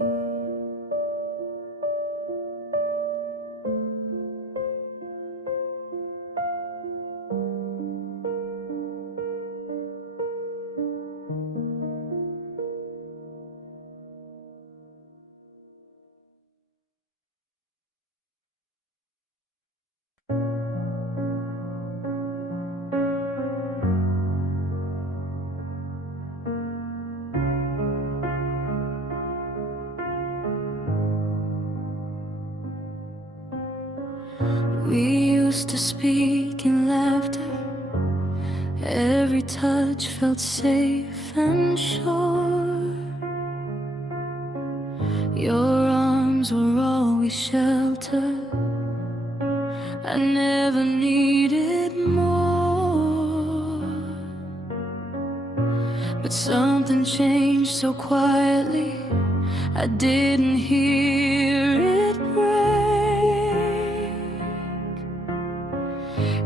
We used to speak in laughter, every touch felt safe and sure. Your arms were always shelter, I never needed more. But something changed so quietly, I didn't hear it break.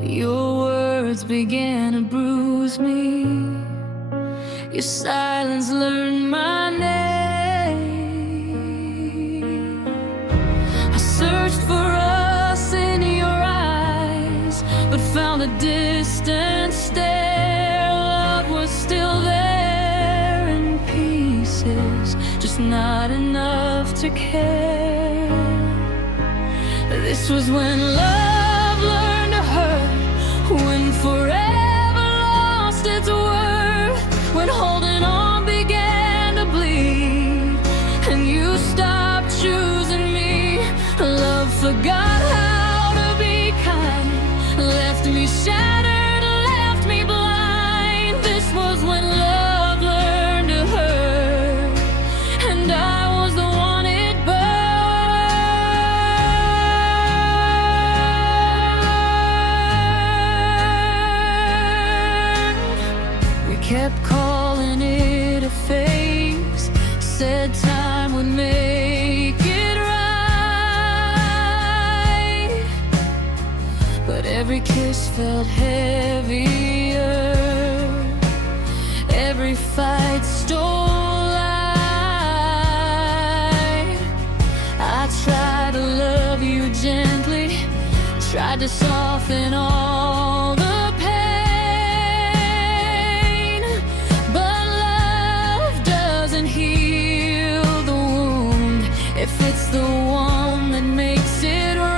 Your words began to bruise me, your silence learned my name. I searched for us in your eyes, but found a distant stare. Love was still there in pieces, just not enough to care. This was when love learned to hurt, when forever lost its worth, when holding on began to bleed, and you stopped choosing me. Love forgot how to be kind, left me shattered, left me blind. This was when love learned to hurt, and I was the one it burned. We kept calling it a phase, said time would make it right. days felt heavier. Every fight stole light. I tried to love you gently, tried to soften all the pain, but love doesn't heal the wound if it's the one that makes it rain.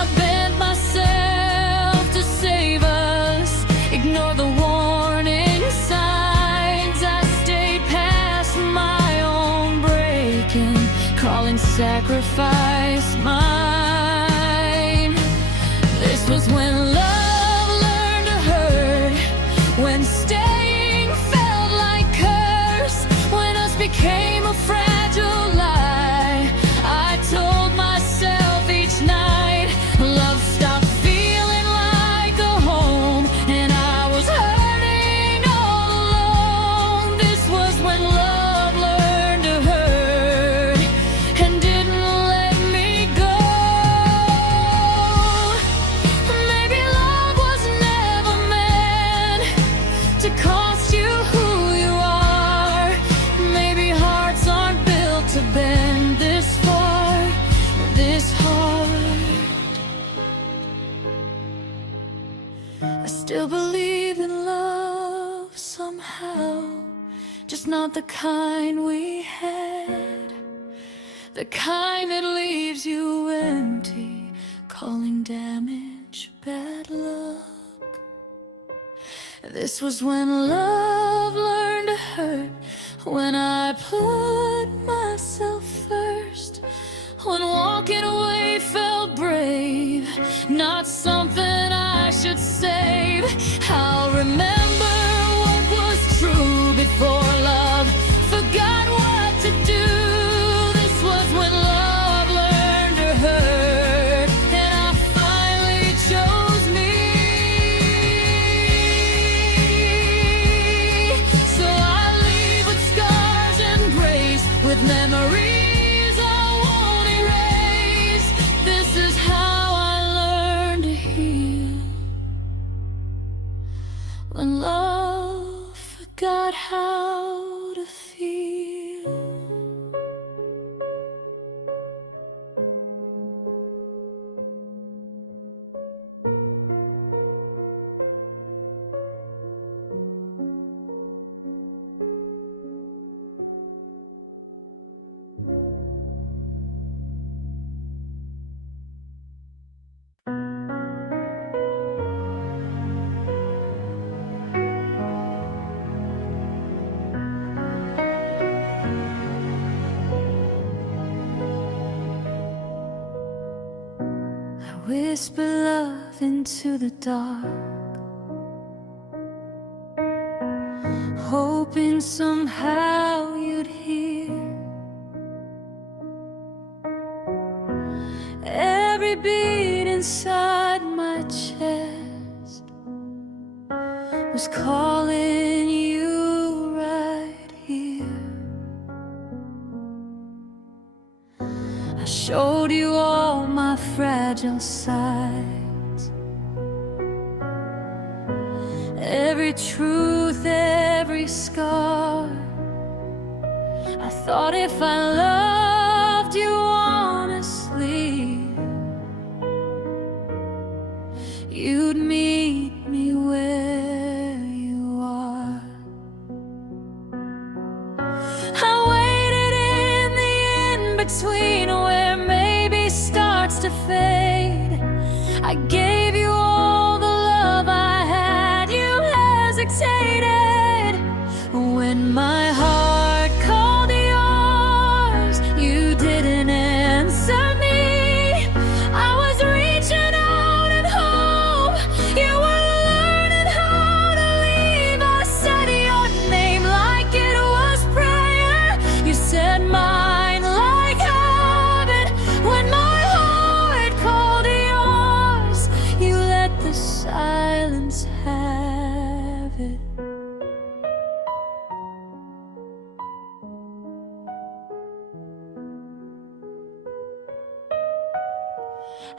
I bent myself to save us, ignore the warning signs. I stayed past my own breaking, calling sacrifice mine. This was when love learned to hurt, when staying felt like curse, when us became a fragile lie. I told myself each night, love stopped feeling like a home, and I was hurting all alone. This was when love learned to hurt and didn't let me go. Maybe love was never meant to cost you who you are. Maybe hearts aren't built to bend this far, this hard. I still believe in love somehow, just not the kind we had, the kind that leaves you empty, calling damage bad luck. This was when love learned to hurt, when I put myself first, when walking away felt brave, not something I should save. I'll remember what was true before love forgot what to do. This was when love learned to hurt, and I finally chose me. So I leave with scars and grace, with memories I won't erase. This is how I learned to heal, when love forgot how to feel. Whisper love into the dark, hoping somehow you'd hear. Every beat inside my chest was calling you right here. I showed you all my fragile sides, every truth, every scar. I thought if I loved you honestly, you'd meet me where you are. I waited in the in-between where maybe starts to fade. I gave you all the love I had, you hesitated. When my heart called yours, you didn't answer me. I was reaching out in hope, you were learning how to leave. I said your name like it was prayer, you said mine like heaven. When my heart called yours, you let the silence have it.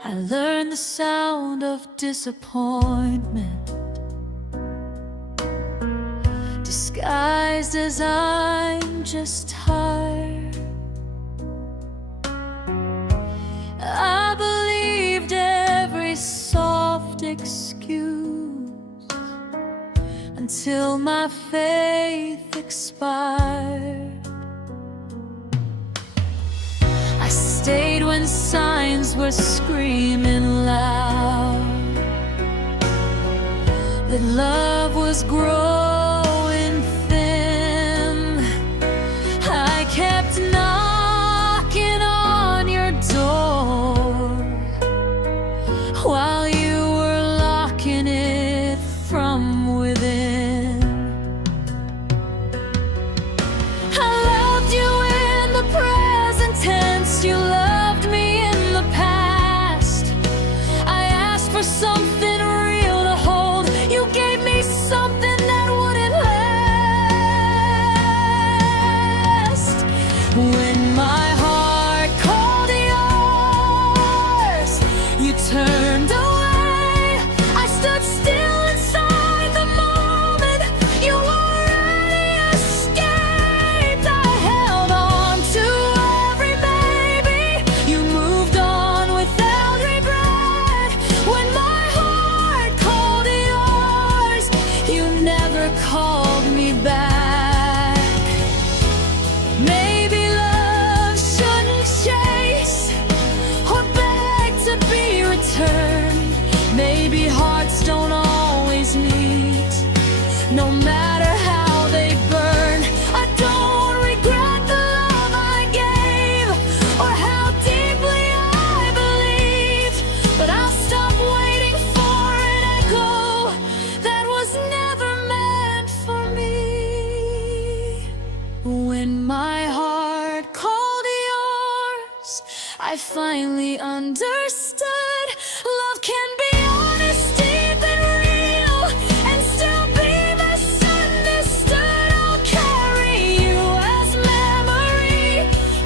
I learned the sound of disappointment, disguised as I'm just tired. I believed every soft excuse until my faith expired. I stayed when signs were screaming loud that love was growing thin. I kept knocking on your door while you were locking it from within. I loved you in the present tense, you loved me in the past. I asked for something real to hold, you gave me something that wouldn't last. When my heart called yours, you turned away. I stood still inside the moment you already escaped. I held on to every baby, you moved on without regret. When my heart called yours, you never called me back. Maybe love shouldn't chase or beg to be returned. Maybe hearts don't always meet, no matter how they burn. I don't regret the love I gave or how deeply I believed, but I'll stop waiting for an echo that was never meant for me. When my heart called yours, I finally understood love can be honest, deep and real, and still be misunderstood. I'll carry you as memory,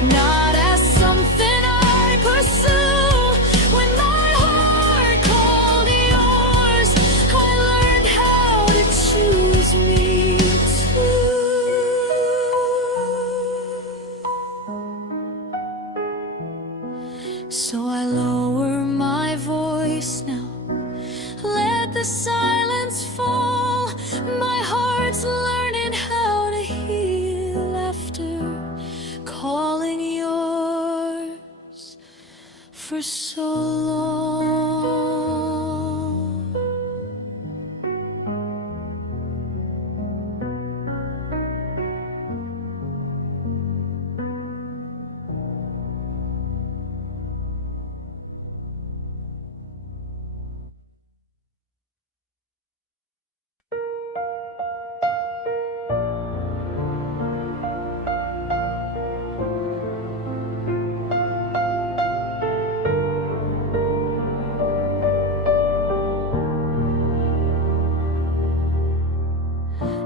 not as something I pursue. When my heart called yours, I learned how to choose me too. So I lower my voice now, let the silence fall. My heart's learning how to heal after calling yours for so long.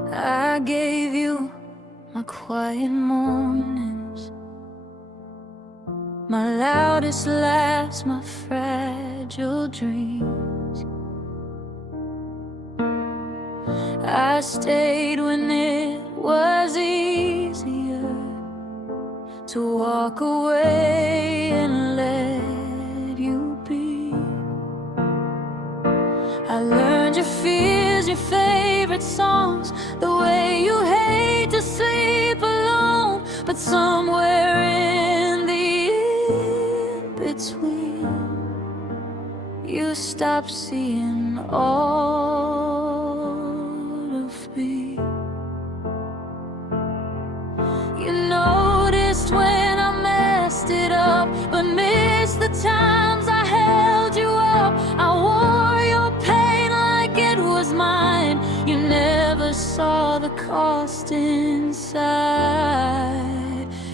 I gave you my quiet mornings, my loudest laughs, my fragile dreams. I stayed when it was easier to walk away and let you be. I learned your fears, your favorite songs, the way you hate to sleep alone. But somewhere in the in-between, you stopped seeing all of me. You noticed when I messed it up, but missed the times I held you up. I wore your pain like it was mine. You never saw the cost inside.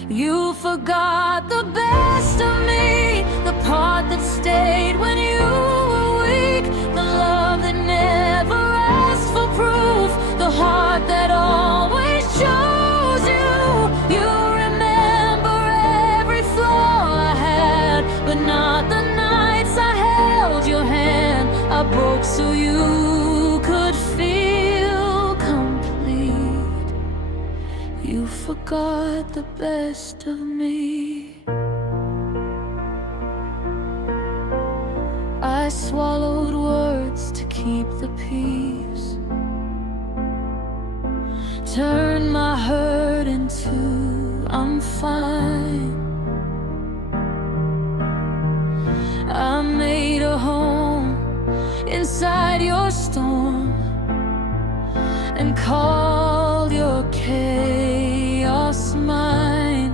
You forgot the best of me, the part that stayed when you were weak, the love that never asked for proof, the heart that always chose you. You remember every flaw I had, but not the nights I had. forgot the best of me. I swallowed words to keep the peace, turned my hurt into I'm fine. I made a home inside your storm and called your chaos mine.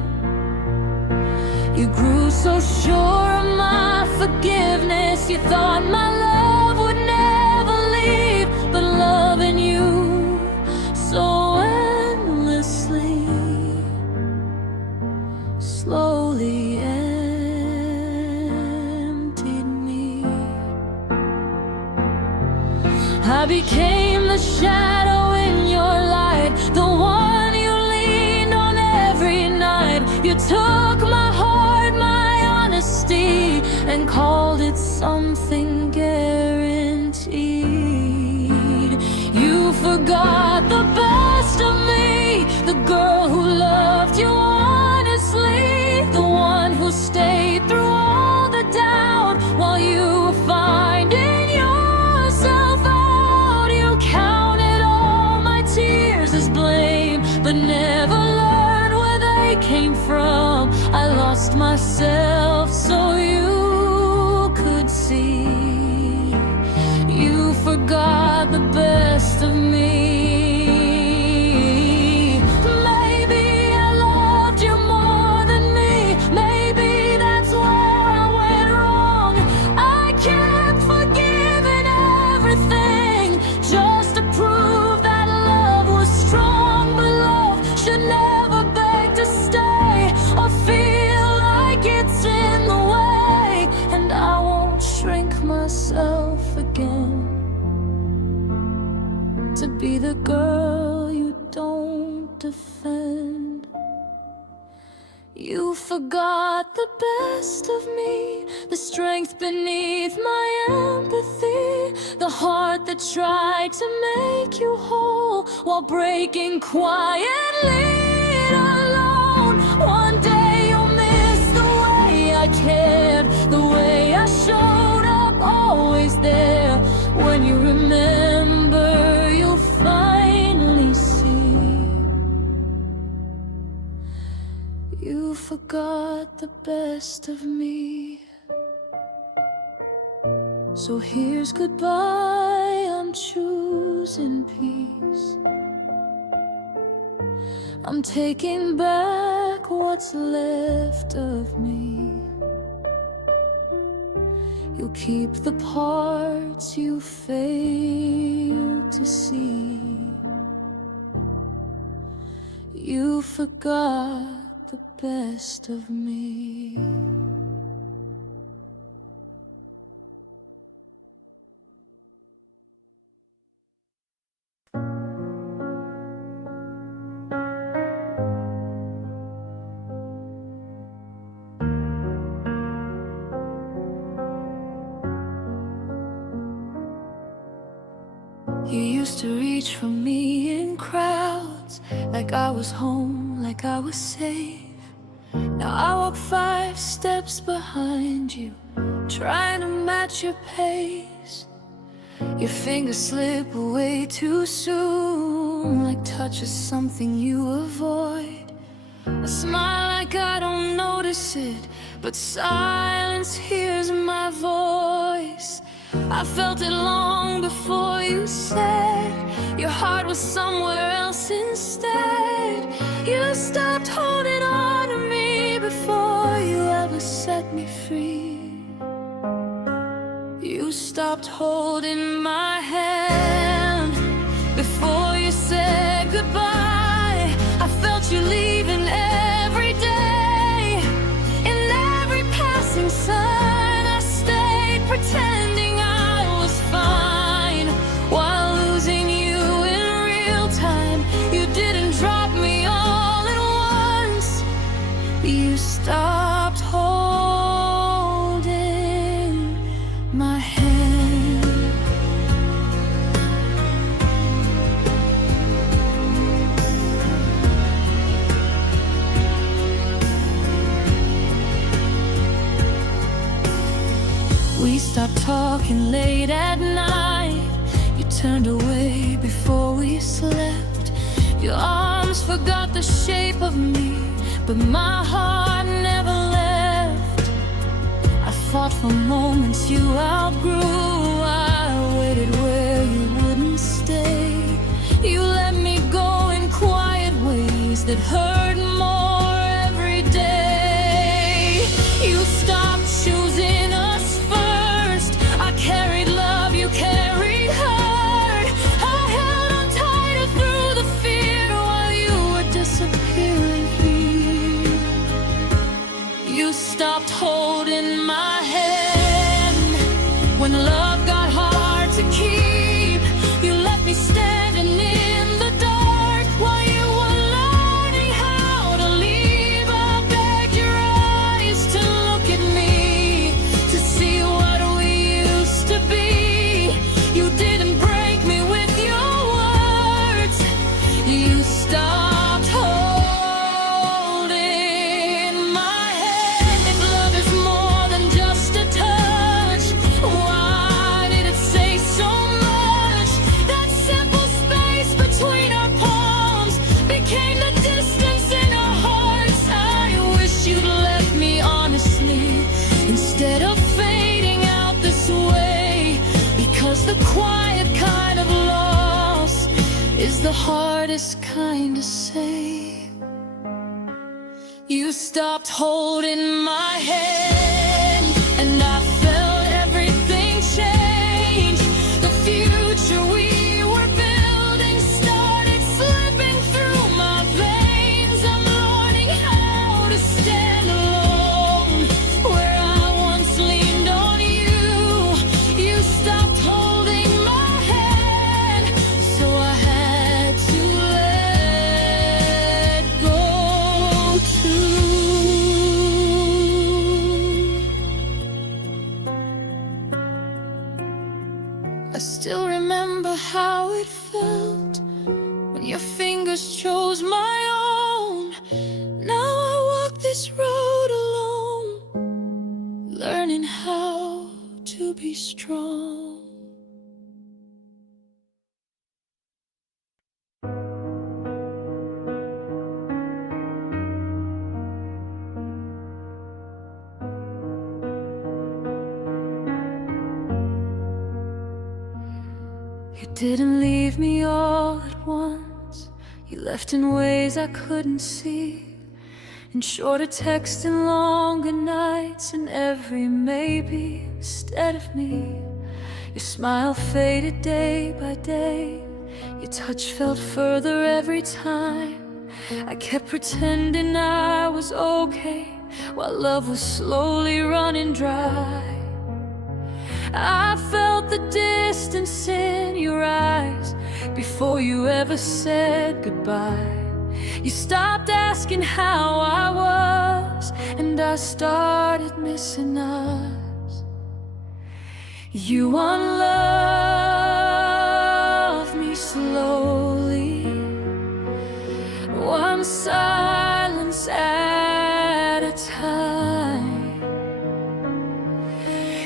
You grew so sure of my forgiveness, you thought my love would never leave. But loving you so endlessly slowly emptied me. I became the shadow in your light, the one you leaned on every night. You took my heart, my honesty, and called it something guaranteed. You forgot the best of me, the girl who loved you honestly, the one who stayed through all the doubt while you were finding yourself out. You counted all my tears as blame, but never learned where they came from. I lost myself so you could see. You forgot the best of me. Maybe I loved you more than me. Maybe that's where I went wrong. I kept forgiving everything just to prove that love was strong. But love should never beg to stay or feel like it's in the way. And I won't shrink myself again to be the girl you don't defend. You forgot the best of me, the strength beneath my empathy, the heart that tried to make you whole while breaking quietly alone. One day you'll miss the way I cared, the way I showed up, always there. When you remember, you'll finally see. You forgot the best of me. So here's goodbye, I'm choosing peace. I'm taking back what's left of me. You'll keep the parts you failed to see. You forgot the best of me. You used to reach for me in crowds, like I was home, like I was safe. Now I walk 5 steps behind you, trying to match your pace. Your fingers slip away too soon, like touch is something you avoid. I smile like I don't notice it, but silence hears my voice. I felt it long before you said your heart was somewhere else instead. You stopped holding on to me before you ever set me free. You stopped holding my hand before you said goodbye. I felt you leaving every day. In every passing sign I stayed pretending I was fine, while losing you in real time. You didn't drop me all at once. You stopped holding my hand. stopped talking late at night. You turned away before we slept. Your arms forgot the shape of me, but my heart never left. I fought for moments you outgrew. I waited where you wouldn't stay. You let me go in quiet ways that hurt more every day. You stopped choosing us first. I carried love, you carried hurt. I held on tighter through the fear while you were disappearing here. You stopped holding my hand when love got hard to keep. You let me standing in the dark while you were learning how to leave. I begged your eyes to look at me, to see what we used to be. You didn't break me with your words. You stopped holding my hand. If love is more than just a touch, why did it say so much? That simple space between our palms became the distance in our hearts. I wish you'd left me honestly instead of fading out this way, because the quiet kind of loss is the hardest kind to say. You stopped holding my hand, and I felt everything change. The future we were building started slipping through my veins. I'm learning how to stand alone where I once leaned on you. You stopped holding my hand, so I had to let go too. I still remember how it felt when your fingers chose my own. Now I walk this road alone, learning how to be strong. You didn't leave me all at once. You left in ways I couldn't see, in shorter texts and longer nights, and every maybe instead of me. Your smile faded day by day. Your touch felt further every time. I kept pretending I was okay while love was slowly running dry. I felt the distance in your eyes before you ever said goodbye. You stopped asking how I was, and I started missing us. You unloved me slowly, one silence at a time.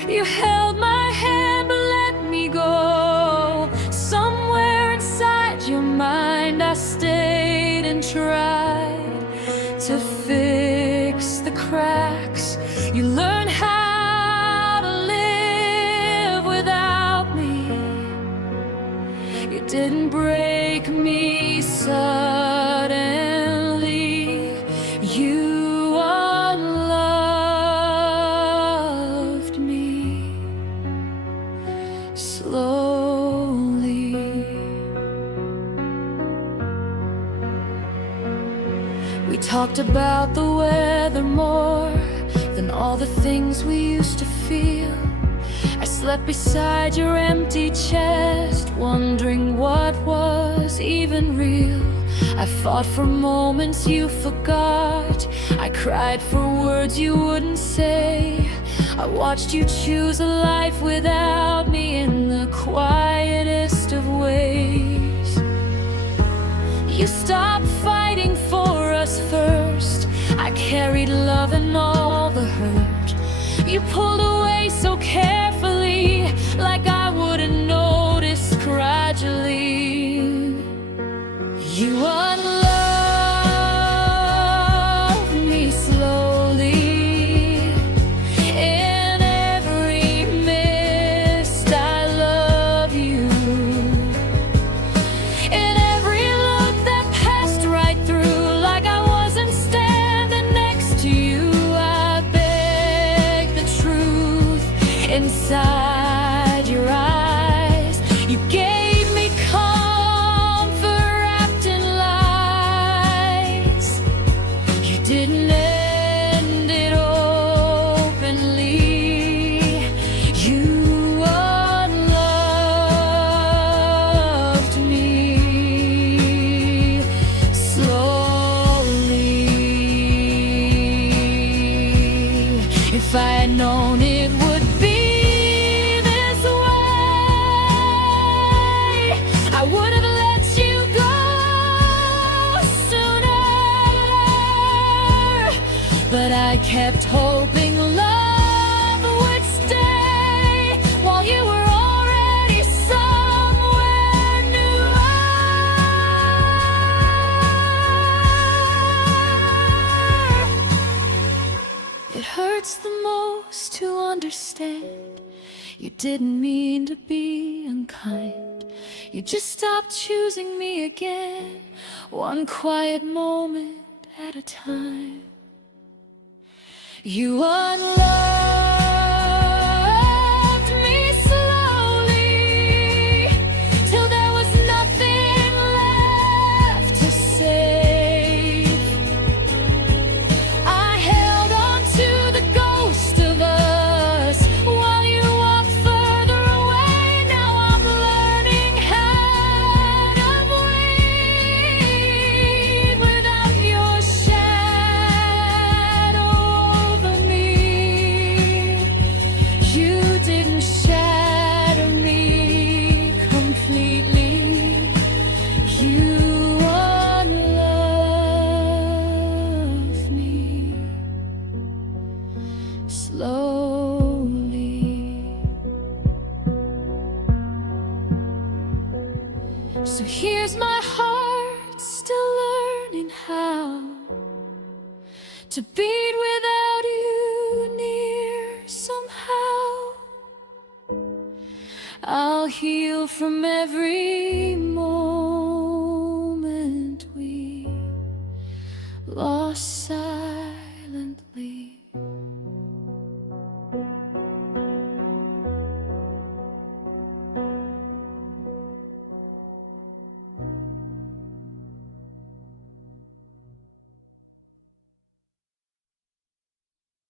You held my hand but let me go. Somewhere inside your mind I stayed and tried to fix the cracks. You learned how to live without me. You didn't break me suddenly. You unloved me slowly. We talked about the weather more than all the things we used to feel. I slept beside your empty chest, wondering what was even real. I fought for moments you forgot. I cried for words you wouldn't say. I watched you choose a life without me in the quietest of ways. You stopped fighting for us first. I carried love and all the hurt. You pulled away so carefully. like I wouldn't notice gradually. You unloved me slowly. In every mist I love you. In every look that passed right through, like I wasn't standing next to you. I beg the truth inside your eyes. You gave me comfort wrapped in lies. You didn't end it openly. You unloved me slowly. If I had known it would be this way, I would have let you go sooner. But I kept hoping love would stay while you were already somewhere newer. It hurts the most to understand you didn't mean to be unkind. You just stopped choosing me again, one quiet moment at a time. You unloved me slowly, till there was nothing left to save. I held on to the ghost of us while you walked further away. Now I'm learning how to breathe without your shadow over me. You didn't shatter me completely. You unloved me slowly. So here's my heart, still learning how to beat without you near somehow. I'll heal from every moment we lost silently.